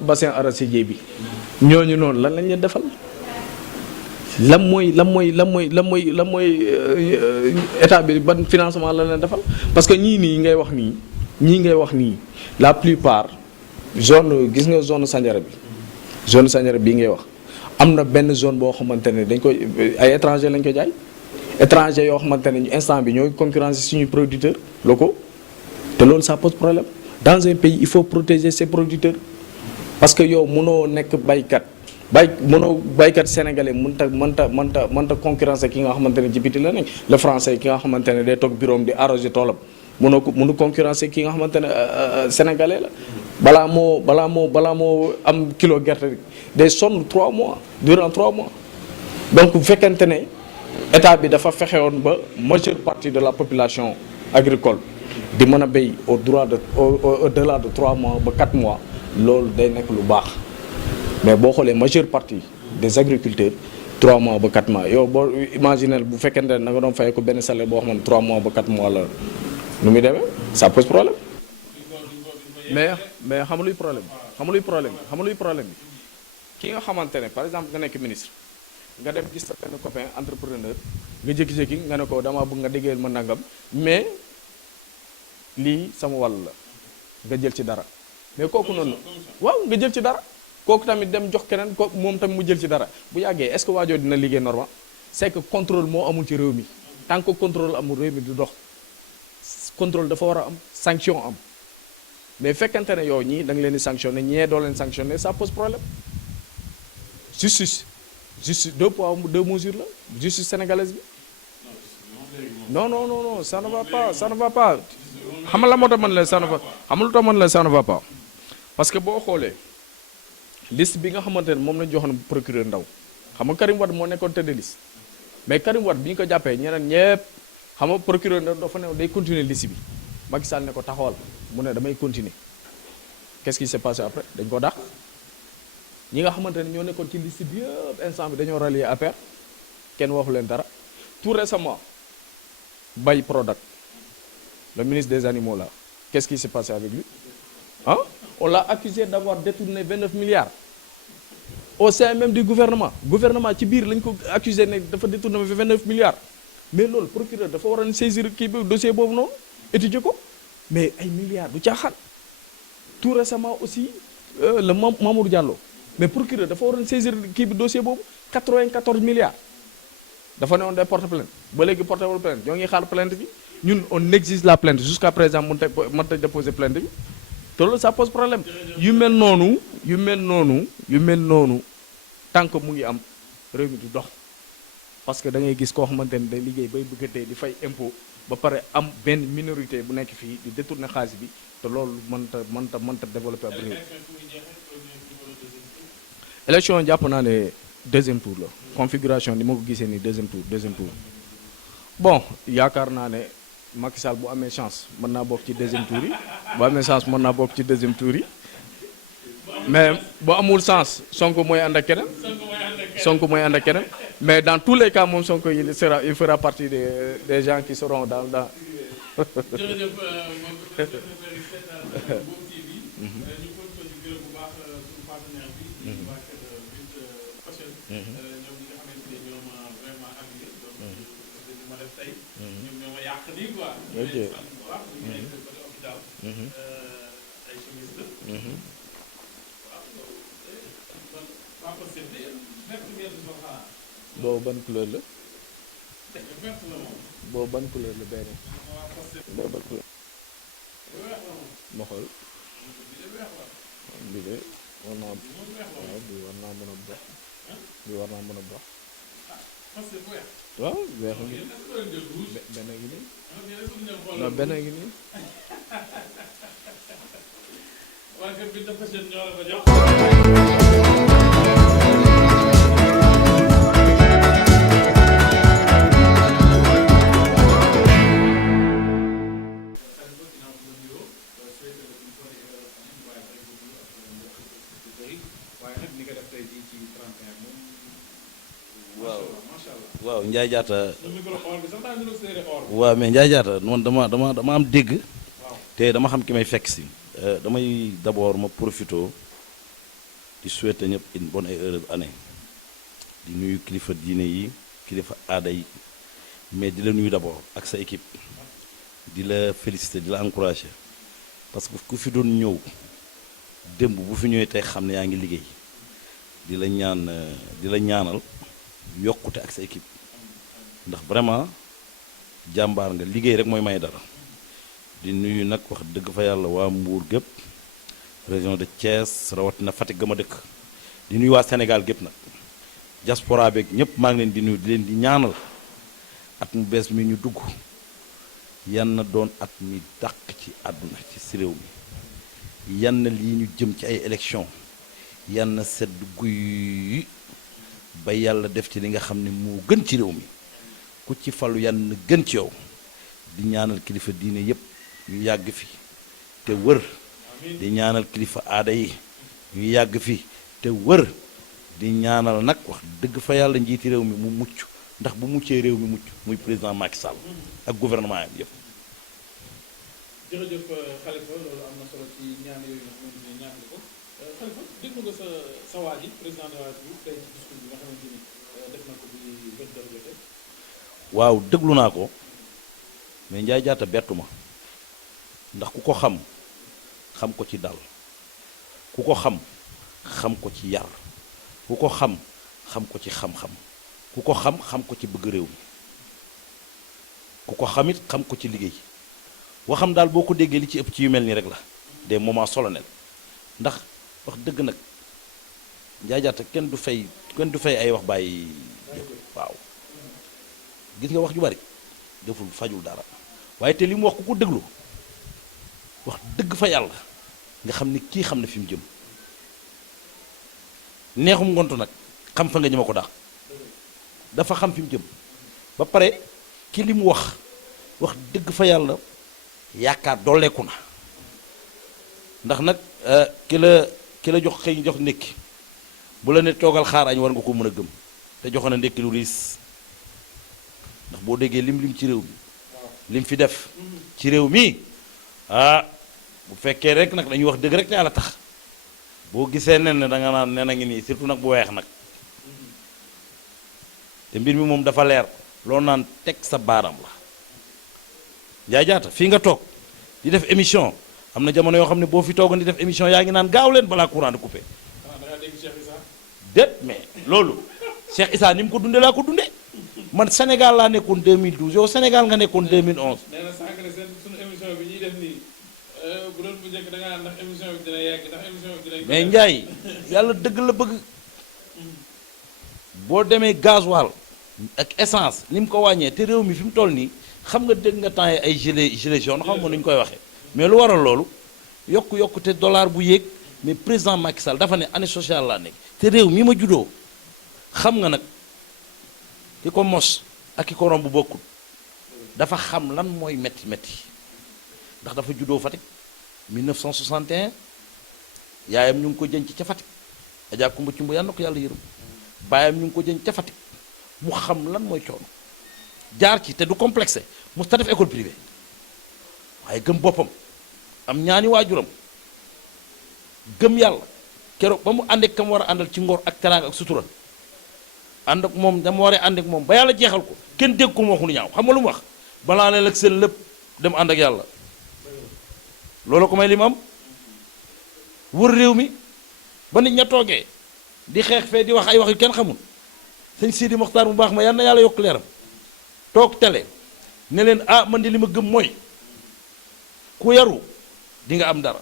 bassin arachidier bi ñooñu noonu lan lañ leen defal lan mooy état bi ban financement la leen defal parce que ñii ngay wax nii la plupart gis nga zone Sandiara bi ngay wax am na benn zone boo xamante ne dañ koy ay étranger lañ ko jaay étranger yoo xamante ne instant bi ñooy concurrence suñuy producteurs locaux te loolu ça pose problème dans un pays il faut protéger ses producteurs parce que yow mënoo nekk baykat sénégalais mënta concurrencer ki nga xamante ne ci biti la nekk le français ki nga xamante ne day toog bureau di arroser toolam mënu concurrencer ki nga xamante ne sénégalais la balaa moo am kilo gerte day sonn 3 mois durant 3 mois donc bu fekkente ne état bi dafa fexewoon ba majeure partie de la population agricole di mën a béy au-delà de 3 mois ba 4 mois loolu day nekk lu baax mais boo xoolee majeure partie des agriculteurs 3 mois ba 4 mois yow boo imaginel bu fekkente ne da nga doon fay ko benn salaire boo xam ne 3 mois ba 4 mois la nu muy demee ça pose problème mais xam luy problème bi ki nga xamante ne par exemple nga nekk ministre nga dem gis sa benn copain entrepreneur nga jékki-jékki nga ne ko damaa bëgg nga déggeel ma nangam mais lii sama wàll la nga jël ci dara mais kooku noonu waaw nga jël ci dara kooku tamit dem jox keneen kooku moom tamit mu jël ci dara bu yàggee est-ce que waajoo dina liggéey normal c'est que contrôle moo amul ci réew mi tant que contrôle amul réew mi du dox contrôle dafa war a am sanction am mais fekkente ne yow ñii da nga leen di sanctionner ñee doo leen sanctionner ça pose problème justice 2 poids 2 mesures la justice sénégalaise bi non ça ne va pas xam nga la moo tax man la ça ne va xam nga lu tax man la ça ne va pas parce que boo xoolee liste bi nga xamante ne moom lañ joxoon procureur Ndaw xam nga Karim Wade moo nekkoon tête de liste mais Karim Wade bi ñu ko jàppee ñeneen ñëpp xam nga procureur Ndaw dafa ne day continuer liste bi Macky Sall ne ko taxawal mu ne damay continuer qu'est-ce qui s'est passé après dañ ko dàq ñi nga xamante ne ñoo nekkoon ci liste bi yëpp instant bi dañoo rallier APR kenn waxu leen dara tout récemment Bay Prodac le ministre des animaux là qu'est-ce qui s'est passé avec lui on l'a accusé d'avoir détourné 29 milliards au sein même du gouvernement ci biir lañ ko accusé ne dafa détourné 29 milliards mais loolu procureur dafa waroon saisir kii bi dossier boobu noonu étudier ko mais ay milliards du caaxaan tout récemment aussi le Mamour Diallo mais procureur dafa waroon saisir kii bi dossier boobu 94 milliards dafa ne woon day porte plainte ba léegi porté wul plainte ñoo ngi xaar plainte bi ñun on exige la plainte jusqu'à présent mënta déposer plainte bi te loolu ça pose problème yu mel noonu tant que mu ngi am réew mi du dox parce que da ngay gis koo xamante ne day liggéey bay bëgg a dee di fay impôt ba pare am benn minorité bu nekk fii di détourner xaalis bi te loolu mënta développer ab réew. élection jàpp naa ne deuxième tour la configuration ni ma ko gisee ni deuxième tour bon yaakaar naa ne Macky Sall bu amee chance mën naa bokk ci deuxième tour yi bu amee chance mën naa bokk ci deuxième tour yi mais bu amul chance Sonko mooy ànd ak keneen mais dans tous les cas moom Sonko il fera partie des gens qui seront dans tey. ñoom ñoo ma yàq nii quoi. ok waaw ñu nekk côté hôpital. ay chimiste. waaw loolu man papa Seydou de yéen vert ngeen di sol xanaa. boobu ban couleur la. vert la moom. boobu ban couleur la benn. waaw parce que boobu ban couleur. weex la moom. ma xool. bii de weex la. bi de war naa. bii moom weex la waaw moom. bi war naa mën a baax. bi war naa mën a baax. parce que weex. waaw weex ngi yéen est-ce que leen jël rouge. benn ngi nii. yéen est-ce que ñu xool non benn ngi nii. waa kër bi dafa seen ñoo la ko jox. waaye nag ni nga def tey jii ci 31 moom. waaw macha allah. waaw Ndiaye Diatta su micro or bi sax daa ñu séeré or. waaw mais Ndiaye Diatta man dama am dégg waaw. te dama xam ki may fekk si damay d'abord ma profito di souhaiter ñëpp une bonne et heureuse année di nuyu kilifa diine yi kilifa aada yi mais di la nuyu d'abord ak sa équipe di la féliciter di la encourager parce que ku fi doon ñëw démb bu fi ñëwee tey xam ne yaa ngi liggéey di la ñaanal yokkute ak sa équipe ndax vraiment jàmbaar nga liggéey rek mooy may dara di nuyu nag wax dëgg fa yàlla waa Mbour gépp région de Thiès rawatina Fatick ga ma dëkk di nuyu waa Sénégal gépp nag diaspora beeg ñëpp maa ngi leen di nuyu di leen di ñaanal at mu bees mi ñu dugg yan na doon at mi dàq ci àdduna ci si réew mi yan na lii ñu jëm ci ay élection yan na sedd guy ba yàlla def ci li nga xam ne moo gën ci réew mi ku ci falu yan na gën ci yow di ñaanal kilifa diine yépp ñu yàgg fi te wër di ñaanal kilifa aada yi ñu yàgg fi te wër di ñaanal nag wax dëgg fa yàlla njiiti réew mi mu mucc ndax bu muccee réew mi mucc muy président Macky Sall ak gouvernement am yëpp. jërëjëf Khalifa loolu am na solo ci ñaan yooyu nga xamante ne ñaan nga ko Khalifa déglu nga sa waa ji président de la République tey ci discours bi nga xamante ni def na ko bi 20h jotee. waaw déglu naa ko mais Ndiaye Diatta bettu ma ndax ku ko xam xam ko ci dal ku ko xam xam ko ci yar ku ko xam xam ko ci xam-xam ku ko xam xam ko ci bëgg réew mi ku ko xamit xam ko ci liggéey waxam daal boo ko déggee li ci ëpp ci yu mel nii rek la des moments solennels ndax wax dëgg nag Ndiaye Diatta kenn du fay ay wax bàyyi waaw gis nga wax ju bari deful fajul dara waaye te li mu wax ku ko déglu wax dëgg fa yàlla nga xam ni kii xam na fi mu jëm neexum ngontu nag xam fa nga ñëma ko daax dafa xam fi mu jëm ba pare ki li mu wax dëgg fa yàlla yaakaar dooleeku na ndax nag ki la jox xëy jox ndékki bu la ne toogal xaar añ war nga ko mën a gëm te joxoon na ndékki lu riis ndax boo déggee lim ci réew mi lim fi def ci réew mi bu fekkee rek nag dañuy wax dëgg rek te yàlla tax boo gisee nen ne da nga naan nen a ngi nii surtout nag bu weex nag te mbir mi moom dafa leer loo naan teg sa baaram la Ndiaye Diatta fii nga toog di def émission am na jamono yoo xam ne boo fi toogoon di def émission yaa ngi naan gaaw leen balaa courant di coupé déet mais loolu Cheikh Issa ni mu ko dundee laa ko dundee man Sénégal laa nekkoon 2012 yow Sénégal nga nekkoon 2011. nee na sànq ne suñu émission bi ñuy def nii bu doon bu njëkk da nga naan ndax émission bi dina yegg ndax émission bi dina. mais Ndiaye yàlla dëgg la bëgg boo demee gasoil ak essence ni mu ko wàññee te réew mi fi mu toll nii xam nga dégg nga temps yi ay gilet jaune xam nga nu ñu koy waxee mais lu waral loolu yokku te dollar bu yéeg mais président Macky Sall dafa ne année sociale laa nekk te réew mi ma juddoo xam nga nag ki ko mos ak ki ko romb bokkul dafa xam lan mooy métti ndax dafa juddoo Fatick 1961 yaayam ñu ngi ko jënc ca Fatick Adja Kumba Cumba yàlla na ko yàlla yërëm baayam ñu ngi ko jënc ca Fatick mu xam lan mooy coono jaar ci te du complexé mu ta def école privée waaye gëm boppam am ñaani waajuram gëm yàlla keroog ba mu àndee kam war a àndal ci ngor ak teraanga ak sutura ànd ak moom dama waree ànd ak moom ba yàlla jeexal ko kenn dégg ko mu waxu lu ñaaw xam nga lu mu wax balaa leen ak seen lépp dem ànd ak yàlla loolu ko may li mu am wër réew mi ba nit ña toogee di xeex fee di wax ay wax yu kenn xamul sëñ Sidi Moxtaar bu baax ma yal na yàlla yokk leeram toog télé ne leen ah man di li ma gëm mooy ku yaru di nga am dara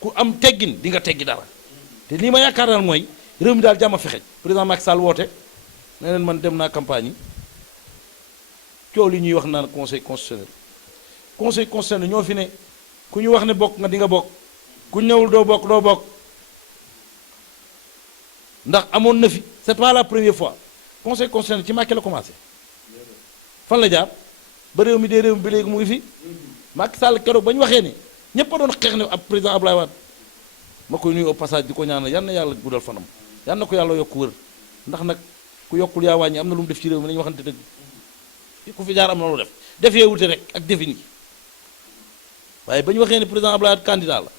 ku am teggin di nga teggi dara te lii ma yaakaar daal mooy réew mi daal jàmm a fexej président Macky Sall woote ne leen man dem naa campagne yi coow li ñuy wax naan conseil constitutionnel ñoo fi ne ku ñu wax ne bokk nga di nga bokk ku ñëwul doo bokk doo bokk ndax amoon na fi c'est pas la première fois conseil constitutionnel ci Macky la commencé fan la jaar ba réew mi dee réew mi bi léegi mu ngi fi Macky Sall keroog ba ñu waxee ne ñëpp a doon xeex ne ab président Abdoulaye Wade ma koy nuyu au passage di ko ñaanal yal na yàlla guddal fanam yal na ko yàlla yokk wër ndax nag ku yokkul yaa wàññi am na lu mu def ci réew mi nañu waxante dëgg ku fi jaar am na lu def defee wute rek ak defin yi waaye ba ñu waxee ne président Abdoulaye Wade candidat la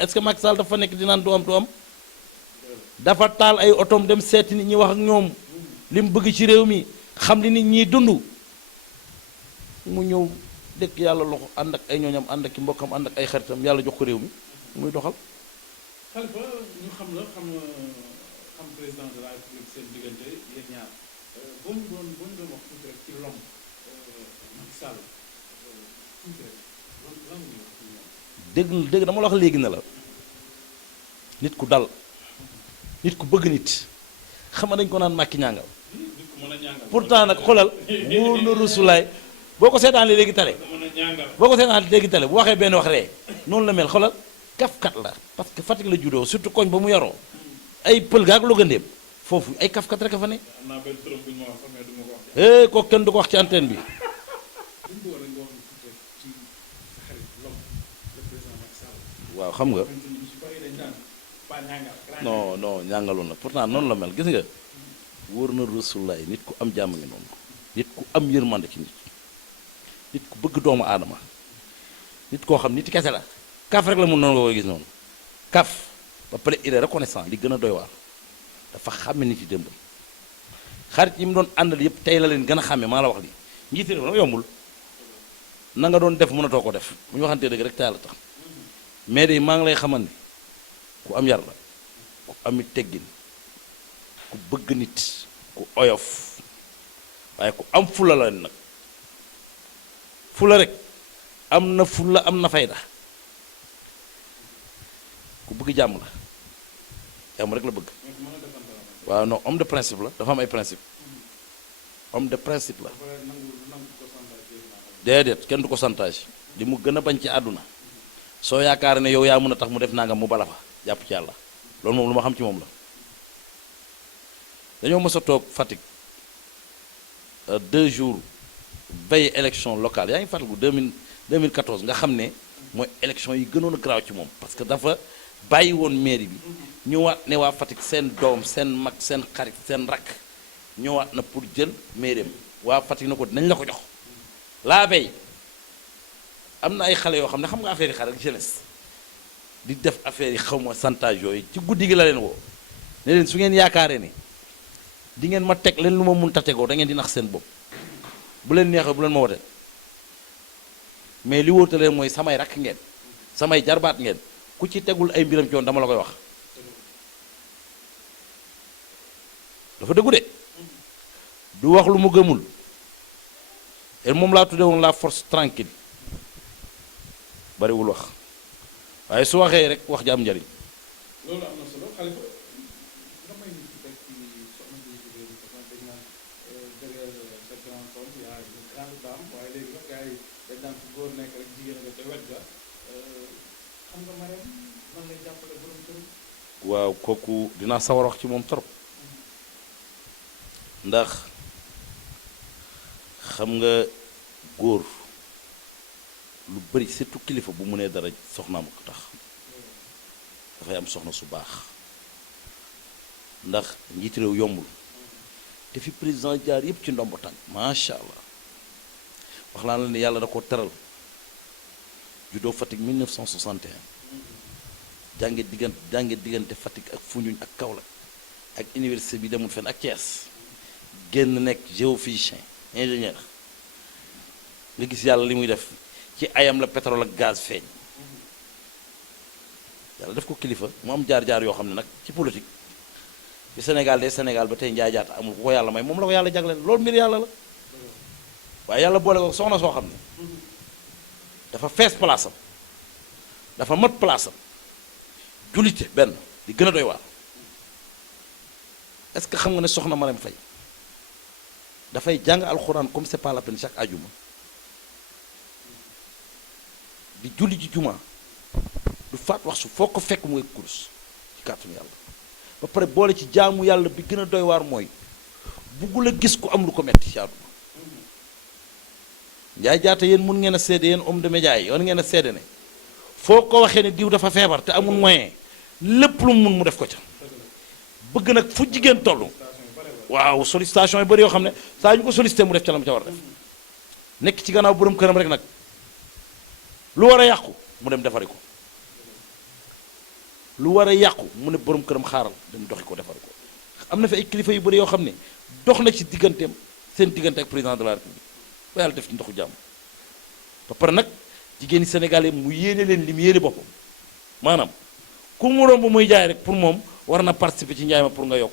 est-ce que Macky Sall dafa nekk di naan du am dafa taal ay otom dem seeti nit ñi wax ak ñoom li mu bëgg ci réew mi xam li nit ñiy dund mu ñëw dëkk yàlla loxo ànd ak ay ñooñam ànd ak i mbokkam ànd ak ay xaritam yàlla jox ko réew mi muy doxal. Khalifa ñu xam président de la République seen diggante yéen ñaar boo ñu doon wax tuuti rek ci l'homme Macky Sall tuuti rek lan nga wax ci ñoom. dégg dama la wax léegi na la nit ku dal nit ku bëgg nit xam nga dañ ko naan Macky ñàngal pourtant nag xoolal wóor na rusulaay boo ko seetaanee léegi tale bu waxee benn wax ree noonu la mel xoolal kafkat la parce que Fatick la juddoo surtout koñ ba mu yaroo ay pël gaak logandeem foofu ay kafkat rek a fa ne kooku kenn du ko wax ci antenne bi waaw xam nga non ñàngaloon na pourtant noonu la mel gis nga wóor na rasulaay nit ku am jàmm ngi noonu nit ku am yërmande ci nit ku bëgg doomu aadama nit koo xam nit kese la kaf rek la mun noonu nga koy gis noonu kaf ba pare il est reconnaissant li gën a doy waar dafa xàmme nit yi démb xarit yi mu doon àndal yëpp tey la leen gën a xàmme maa la wax li njiit réew nag yombul na nga doon def mënatoo ko def bu ñu waxantee dëgg rek te yàlla tax mais de maa ngi lay xamal ni ku am yar la ku amit teggin ku bëgg nit ku oyof waaye ku am fula la nag fula rek am na fula am na fayda ku bëgg jàmm la jàmm rek la bëgg waaw non homme de principe la dafa am ay principe homme de principe la déedéet kenn du ko chantage li mu gën a bañ ci àdduna soo yaakaar ne yow yaa mën a tax mu def nangam mu bala fa jàpp ci yàlla loolu moom lu ma xam ci moom la dañoo mës a toog Fatick 2 jours veille élection locale yaa ngi fàttaliku 2014 nga xam ne mooy élection yi gënoon a garaaw ci moom parce que dafa bàyyi woon mairie bi ñëwaat ne waa Fatick seen doom seen mag seen xarit seen rakk ñëwaat na pour jël mairie waa Fatick na ko dinañ la ko jox laa bay am na ay xale yoo xam ne xam nga affaire yi xale ak jeunesse di def affaire yi xaw ma chantage yooyu ci guddi gi la leen woo ne leen su ngeen yaakaaree ne di ngeen ma teg leen lu ma mun ta tegoo da ngeen di nax seen bopp bu leen neexee bu leen ma wote mais li wóote leen mooy samay rakk ngeen samay jarbaat ngeen ku ci tegul ay mbiram ci woon dama la koy wax dafa dëggu de du wax lu mu gëmul et moom laa tudde woon la force tranquille bariwul wax waaye su waxee rek wax ji am njariñ loolu am na solo Khalifa nga may nit rek ci soxna bi jógee ni parce que dañ naan derrière cette grande femme il y a une grande dame waaye léegi nag gars yi dañ naan fu góor nekk rek jigéen nga ca wet ga xam nga Marème nan lay jàppale borom kër waaw kooku dinaa sawar wax ci moom trop ndax xam nga góor lu bari surtout kilifa bu mu nee dara soxnaam ko tax dafay am soxna su baax ndax njiit réew yombul te fi président jaar yépp ci ndombo tànk macha allah wax laa la ne yàlla da ko teral juddoo Fatick 1961 jànge diggante Fatick ak Foundiougne ak Kaolack ak université bi demul fenn ak Thiès génn nekk géophysicien ingénieur nga gis yàlla li muy def ci ayam la pétrole ak gaz feeñ yàlla def ko kilifa mu am jaar-jaar yoo xam ne nag ci politique bi Sénégal de Sénégal ba tey njaay jaata amul ku ko yàlla may moom la ko yàlla jagleel loolu mbir yàlla la waaye yàlla boole ko soxna soo xam ne dafa fees place am dafa mat place am jullite benn di gën a doy waar est-ce que xam nga ne soxna Marème Faye dafay jàng alxuraan comme c'est pas la peine chaque ajuma di julli ci juma du faat wax su foo ko fekk mu ngi kurus ci kàttanu yàlla ba pare boole ci jaamu yàlla bi gën a doy waar mooy buggul a gis ku am lu ko metti ci àdduna njaay jaata yéen mun ngeen a seede yéen homme de média yi yoon ngeen a seede ne foo ko waxee ne diw dafa feebar te amul moyen lépp lu mu mun mu def ko ca bëgg nag fu jigéen toll waaw sollicitation yu bëri yoo xam ne saa ñu ko sollicité mu def ca la mu ca war a def nekk ci gannaaw borom këram rek nag lu war a yàqu mu dem defari ko lu war a yàqu mu ne borom këram xaaral dem doxi ko defari ko am na fi ay kilifa yu bëri yoo xam ne dox na ci digganteem seen diggante ak président de la république ba yàlla def ci ndoxu jàmm ba pare nag jigéeni sénégalais mu yéene leen li mu yéene boppam maanaam ku mu romb muy jaay rek pour moom war na participer ci njaay ma pour nga yokk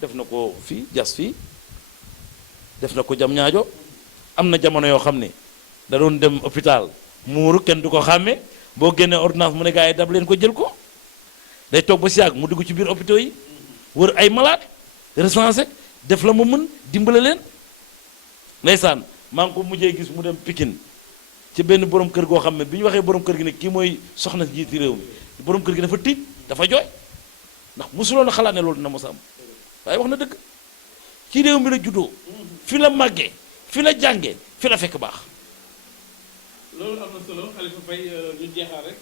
def na ko fii jas fii def na ko jam ñaajo am na jamono yoo xam ne da doon dem hôpital muuru kenn du ko xàmme boo génnee ordonnance mu ne gars yi dab leen ko jël ko day toog ba si yàgg mu dugg ci biir hôpitaux yi wër ay malade recensé def la mu mën dimbale leen ndeysaan maa ngi ko mujjee gis mu dem Pikine ci benn borom kër goo xam ne bi ñu waxee borom kër gi ne kii mooy soxna jiiti réew mi borom kër gi dafa tiit dafa jooy ndax mosuloon a xalaat ne loolu dina mos a am waaye wax na dëgg ci réew mi la juddoo fi la màggee fi la jàngee fi la fekk baax. loolu am na solo Khalifa Faye ñu jeexal rek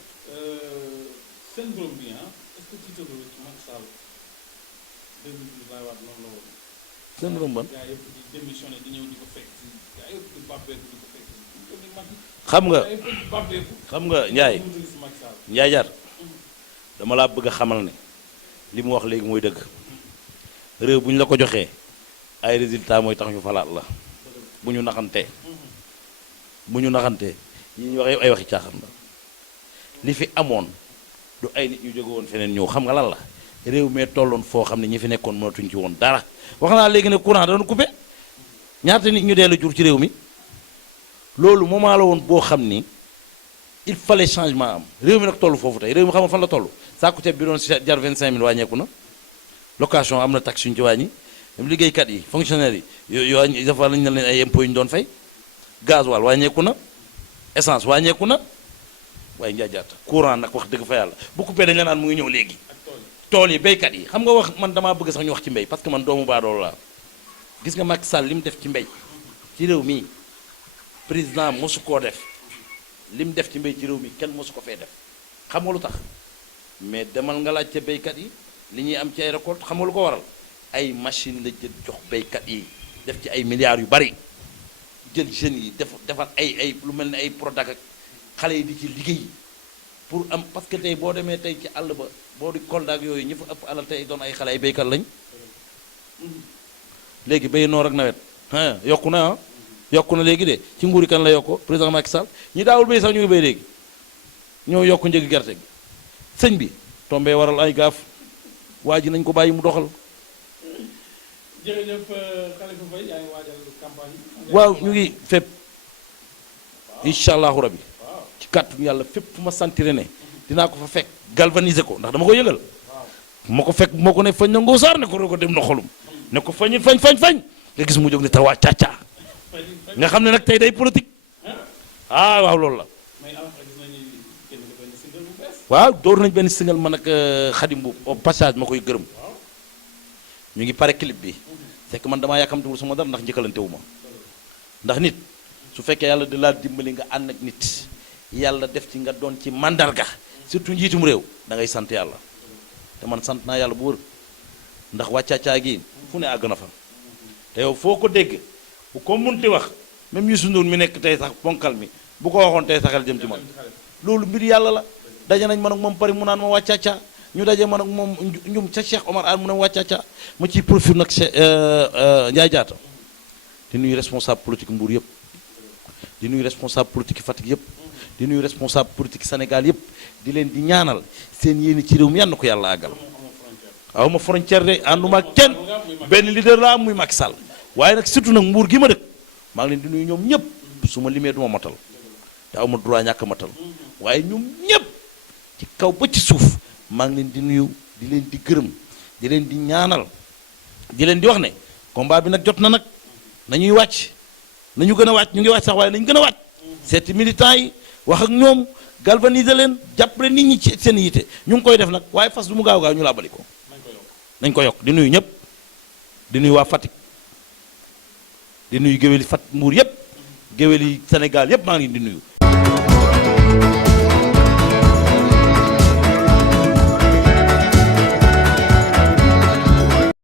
seen borom bi est-ce que tiitaroo ci Macky Sall 2012 waat noonu la woon. seen borom ban. gaa yëpp di démissionné di ñëw di ko fekk si gaa yëpp di bàbbeeku di ko fekk si. xam nga gaa yëpp di bàbbeeku. xam nga Njaay jaar dama laa bëgg a xamal ne li mu wax léegi mooy dëgg réew bu ñu la ko joxee ay résultats mooy tax ñu falaat la bu ñu naxantee yi ñu wax ay waxi caaxaan la li fi amoon du ay nit ñu jóge woon feneen ñëw xam nga lan la réew mee tolloon foo xam ne ñi fi nekkoon mënatuñ ci woon dara wax naa léegi ne courant da doon coupé ñaata nit ñu dee la jur ci réew mi loolu moment la woon boo xam ni il fallait changement am réew mi nag toll foofu tey réew mi xam nga fan la toll saaku ceeb bi doon jar 25000 wàññeeku na location am na taxe yu ñu ci wàññi même liggéeykat yi fonctionnaires yi yoo dafa lañ na leen ay impôts yu ñu doon fay gasoil wàññeeku na essence wàññeeku na waaye njaajaata courant nag wax dëgg fa yàlla bu coupé dañ la naan mu ngi ñëw léegi tool yi béykat yi xam nga wax man damaa bëgg sax ñu wax ci mbéy parce que man doomu baadoolo laa gis nga Macky Sall li mu def ci mbéy ci réew mi président mosu koo def li mu def ci mbéy ci réew mi kenn mosu ko fee def xam nga lu tax mais demal nga laaj ca béykat yi li ñuy am ci ay récolte xam nga lu ko waral ay machine la jël jox béykat yi def ci ay milliards yu bari jël jeunes yi defar ay lu mel ne ay Prodac ak xale yi di ci liggéey pour am parce que tey boo demee tey ci àll ba boo di Kolda ak yooyu ñi fa ëpp alal tey doon ay xale ay béykat lañ léegi béy noor ak nawet yokku na yokku na léegi de ci nguuri kan la yokko président Macky Sall ñi daawul béy sax ñu ngi béy léegi ñoo yokku njëgi gerte gi sëñ bi tombee waral ay gaaf waa ji nañ ko bàyyi mu doxal. jërëjëf Khalifa Faye yaa ngi waajal campagne yi. waaw ñu ngi fépp incha allahu rabi ci kàttu yàlla fépp fu ma sentir ne dinaa ko fa fekk galvaniser ko ndax dama ko yëgal ma ko fekk moo ko ne fañ na ngoosaar ne ko rogo dem na xolum ne ko fañ nga gis mu jóg ne tawaa caaca nga xam ne nag tey day politique waaw loolu la waaw door nañ benn single man ak Xadim bu au passage ma koy gërëm ñu ngi pare clip bi fekk man damaa yàkkamtiwul sama dara ndax njëkkalante wu ma ndax nit su fekkee yàlla di laa dimbali nga ànd ak nit yàlla def ci nga doon ci mandarga surtout njiitum réew da ngay sant yàlla te man sant naa yàlla bu wër ndax wàccaacaa gi fu ne àgg na fa te yow foo ko dégg bu ko munti wax même Youssou Ndour mi nekk tey sax ponkal mi bu ko waxoon tey saxel jëm ci man loolu mbir yàlla la daje nañ man ak moom pare mu naan ma wàccaacaa ñu daje man ak moom njum ca Cheikh Omar Anne mu ne wàccaa ca ma ciy profil nag Ndiaye Diatta di nuyu responsable politique Mbour yëpp di nuyu responsable politique Fatick yëpp di nuyu responsable politique Sénégal yëpp di leen di ñaanal seen yéene ci réew mi yàlla na ko yàlla àggal aw ma frontière de ànduma ak kenn benn leader la am muy Macky Sall waaye nag surtout nag Mbour gi ma dëkk maa ngi leen di nuyu ñoom ñëpp su ma limee du ma matal te aw ma droit ñàkk matal waaye ñoom ñëpp ci kaw ba ci suuf maa ngi leen di nuyu di leen di gërëm di leen di ñaanal di leen di wax ne combat bi nag jot na nag nañuy wàcc nañu gën a wàcc ñu ngi wàcc sax waaye nañu gën a wàcc seeti militants yi wax ak ñoom galvaniser leen jàppale nit ñi ci seen yite ñu ngi koy def nag waaye fas du mu gaaw gaaw ñu làbbali ko nañ ko yokk di nuyu ñëpp di nuyu waa Fatick di nuyu géwéli Mbour yëpp géwéli Sénégal yëpp maa ngi leen di nuyu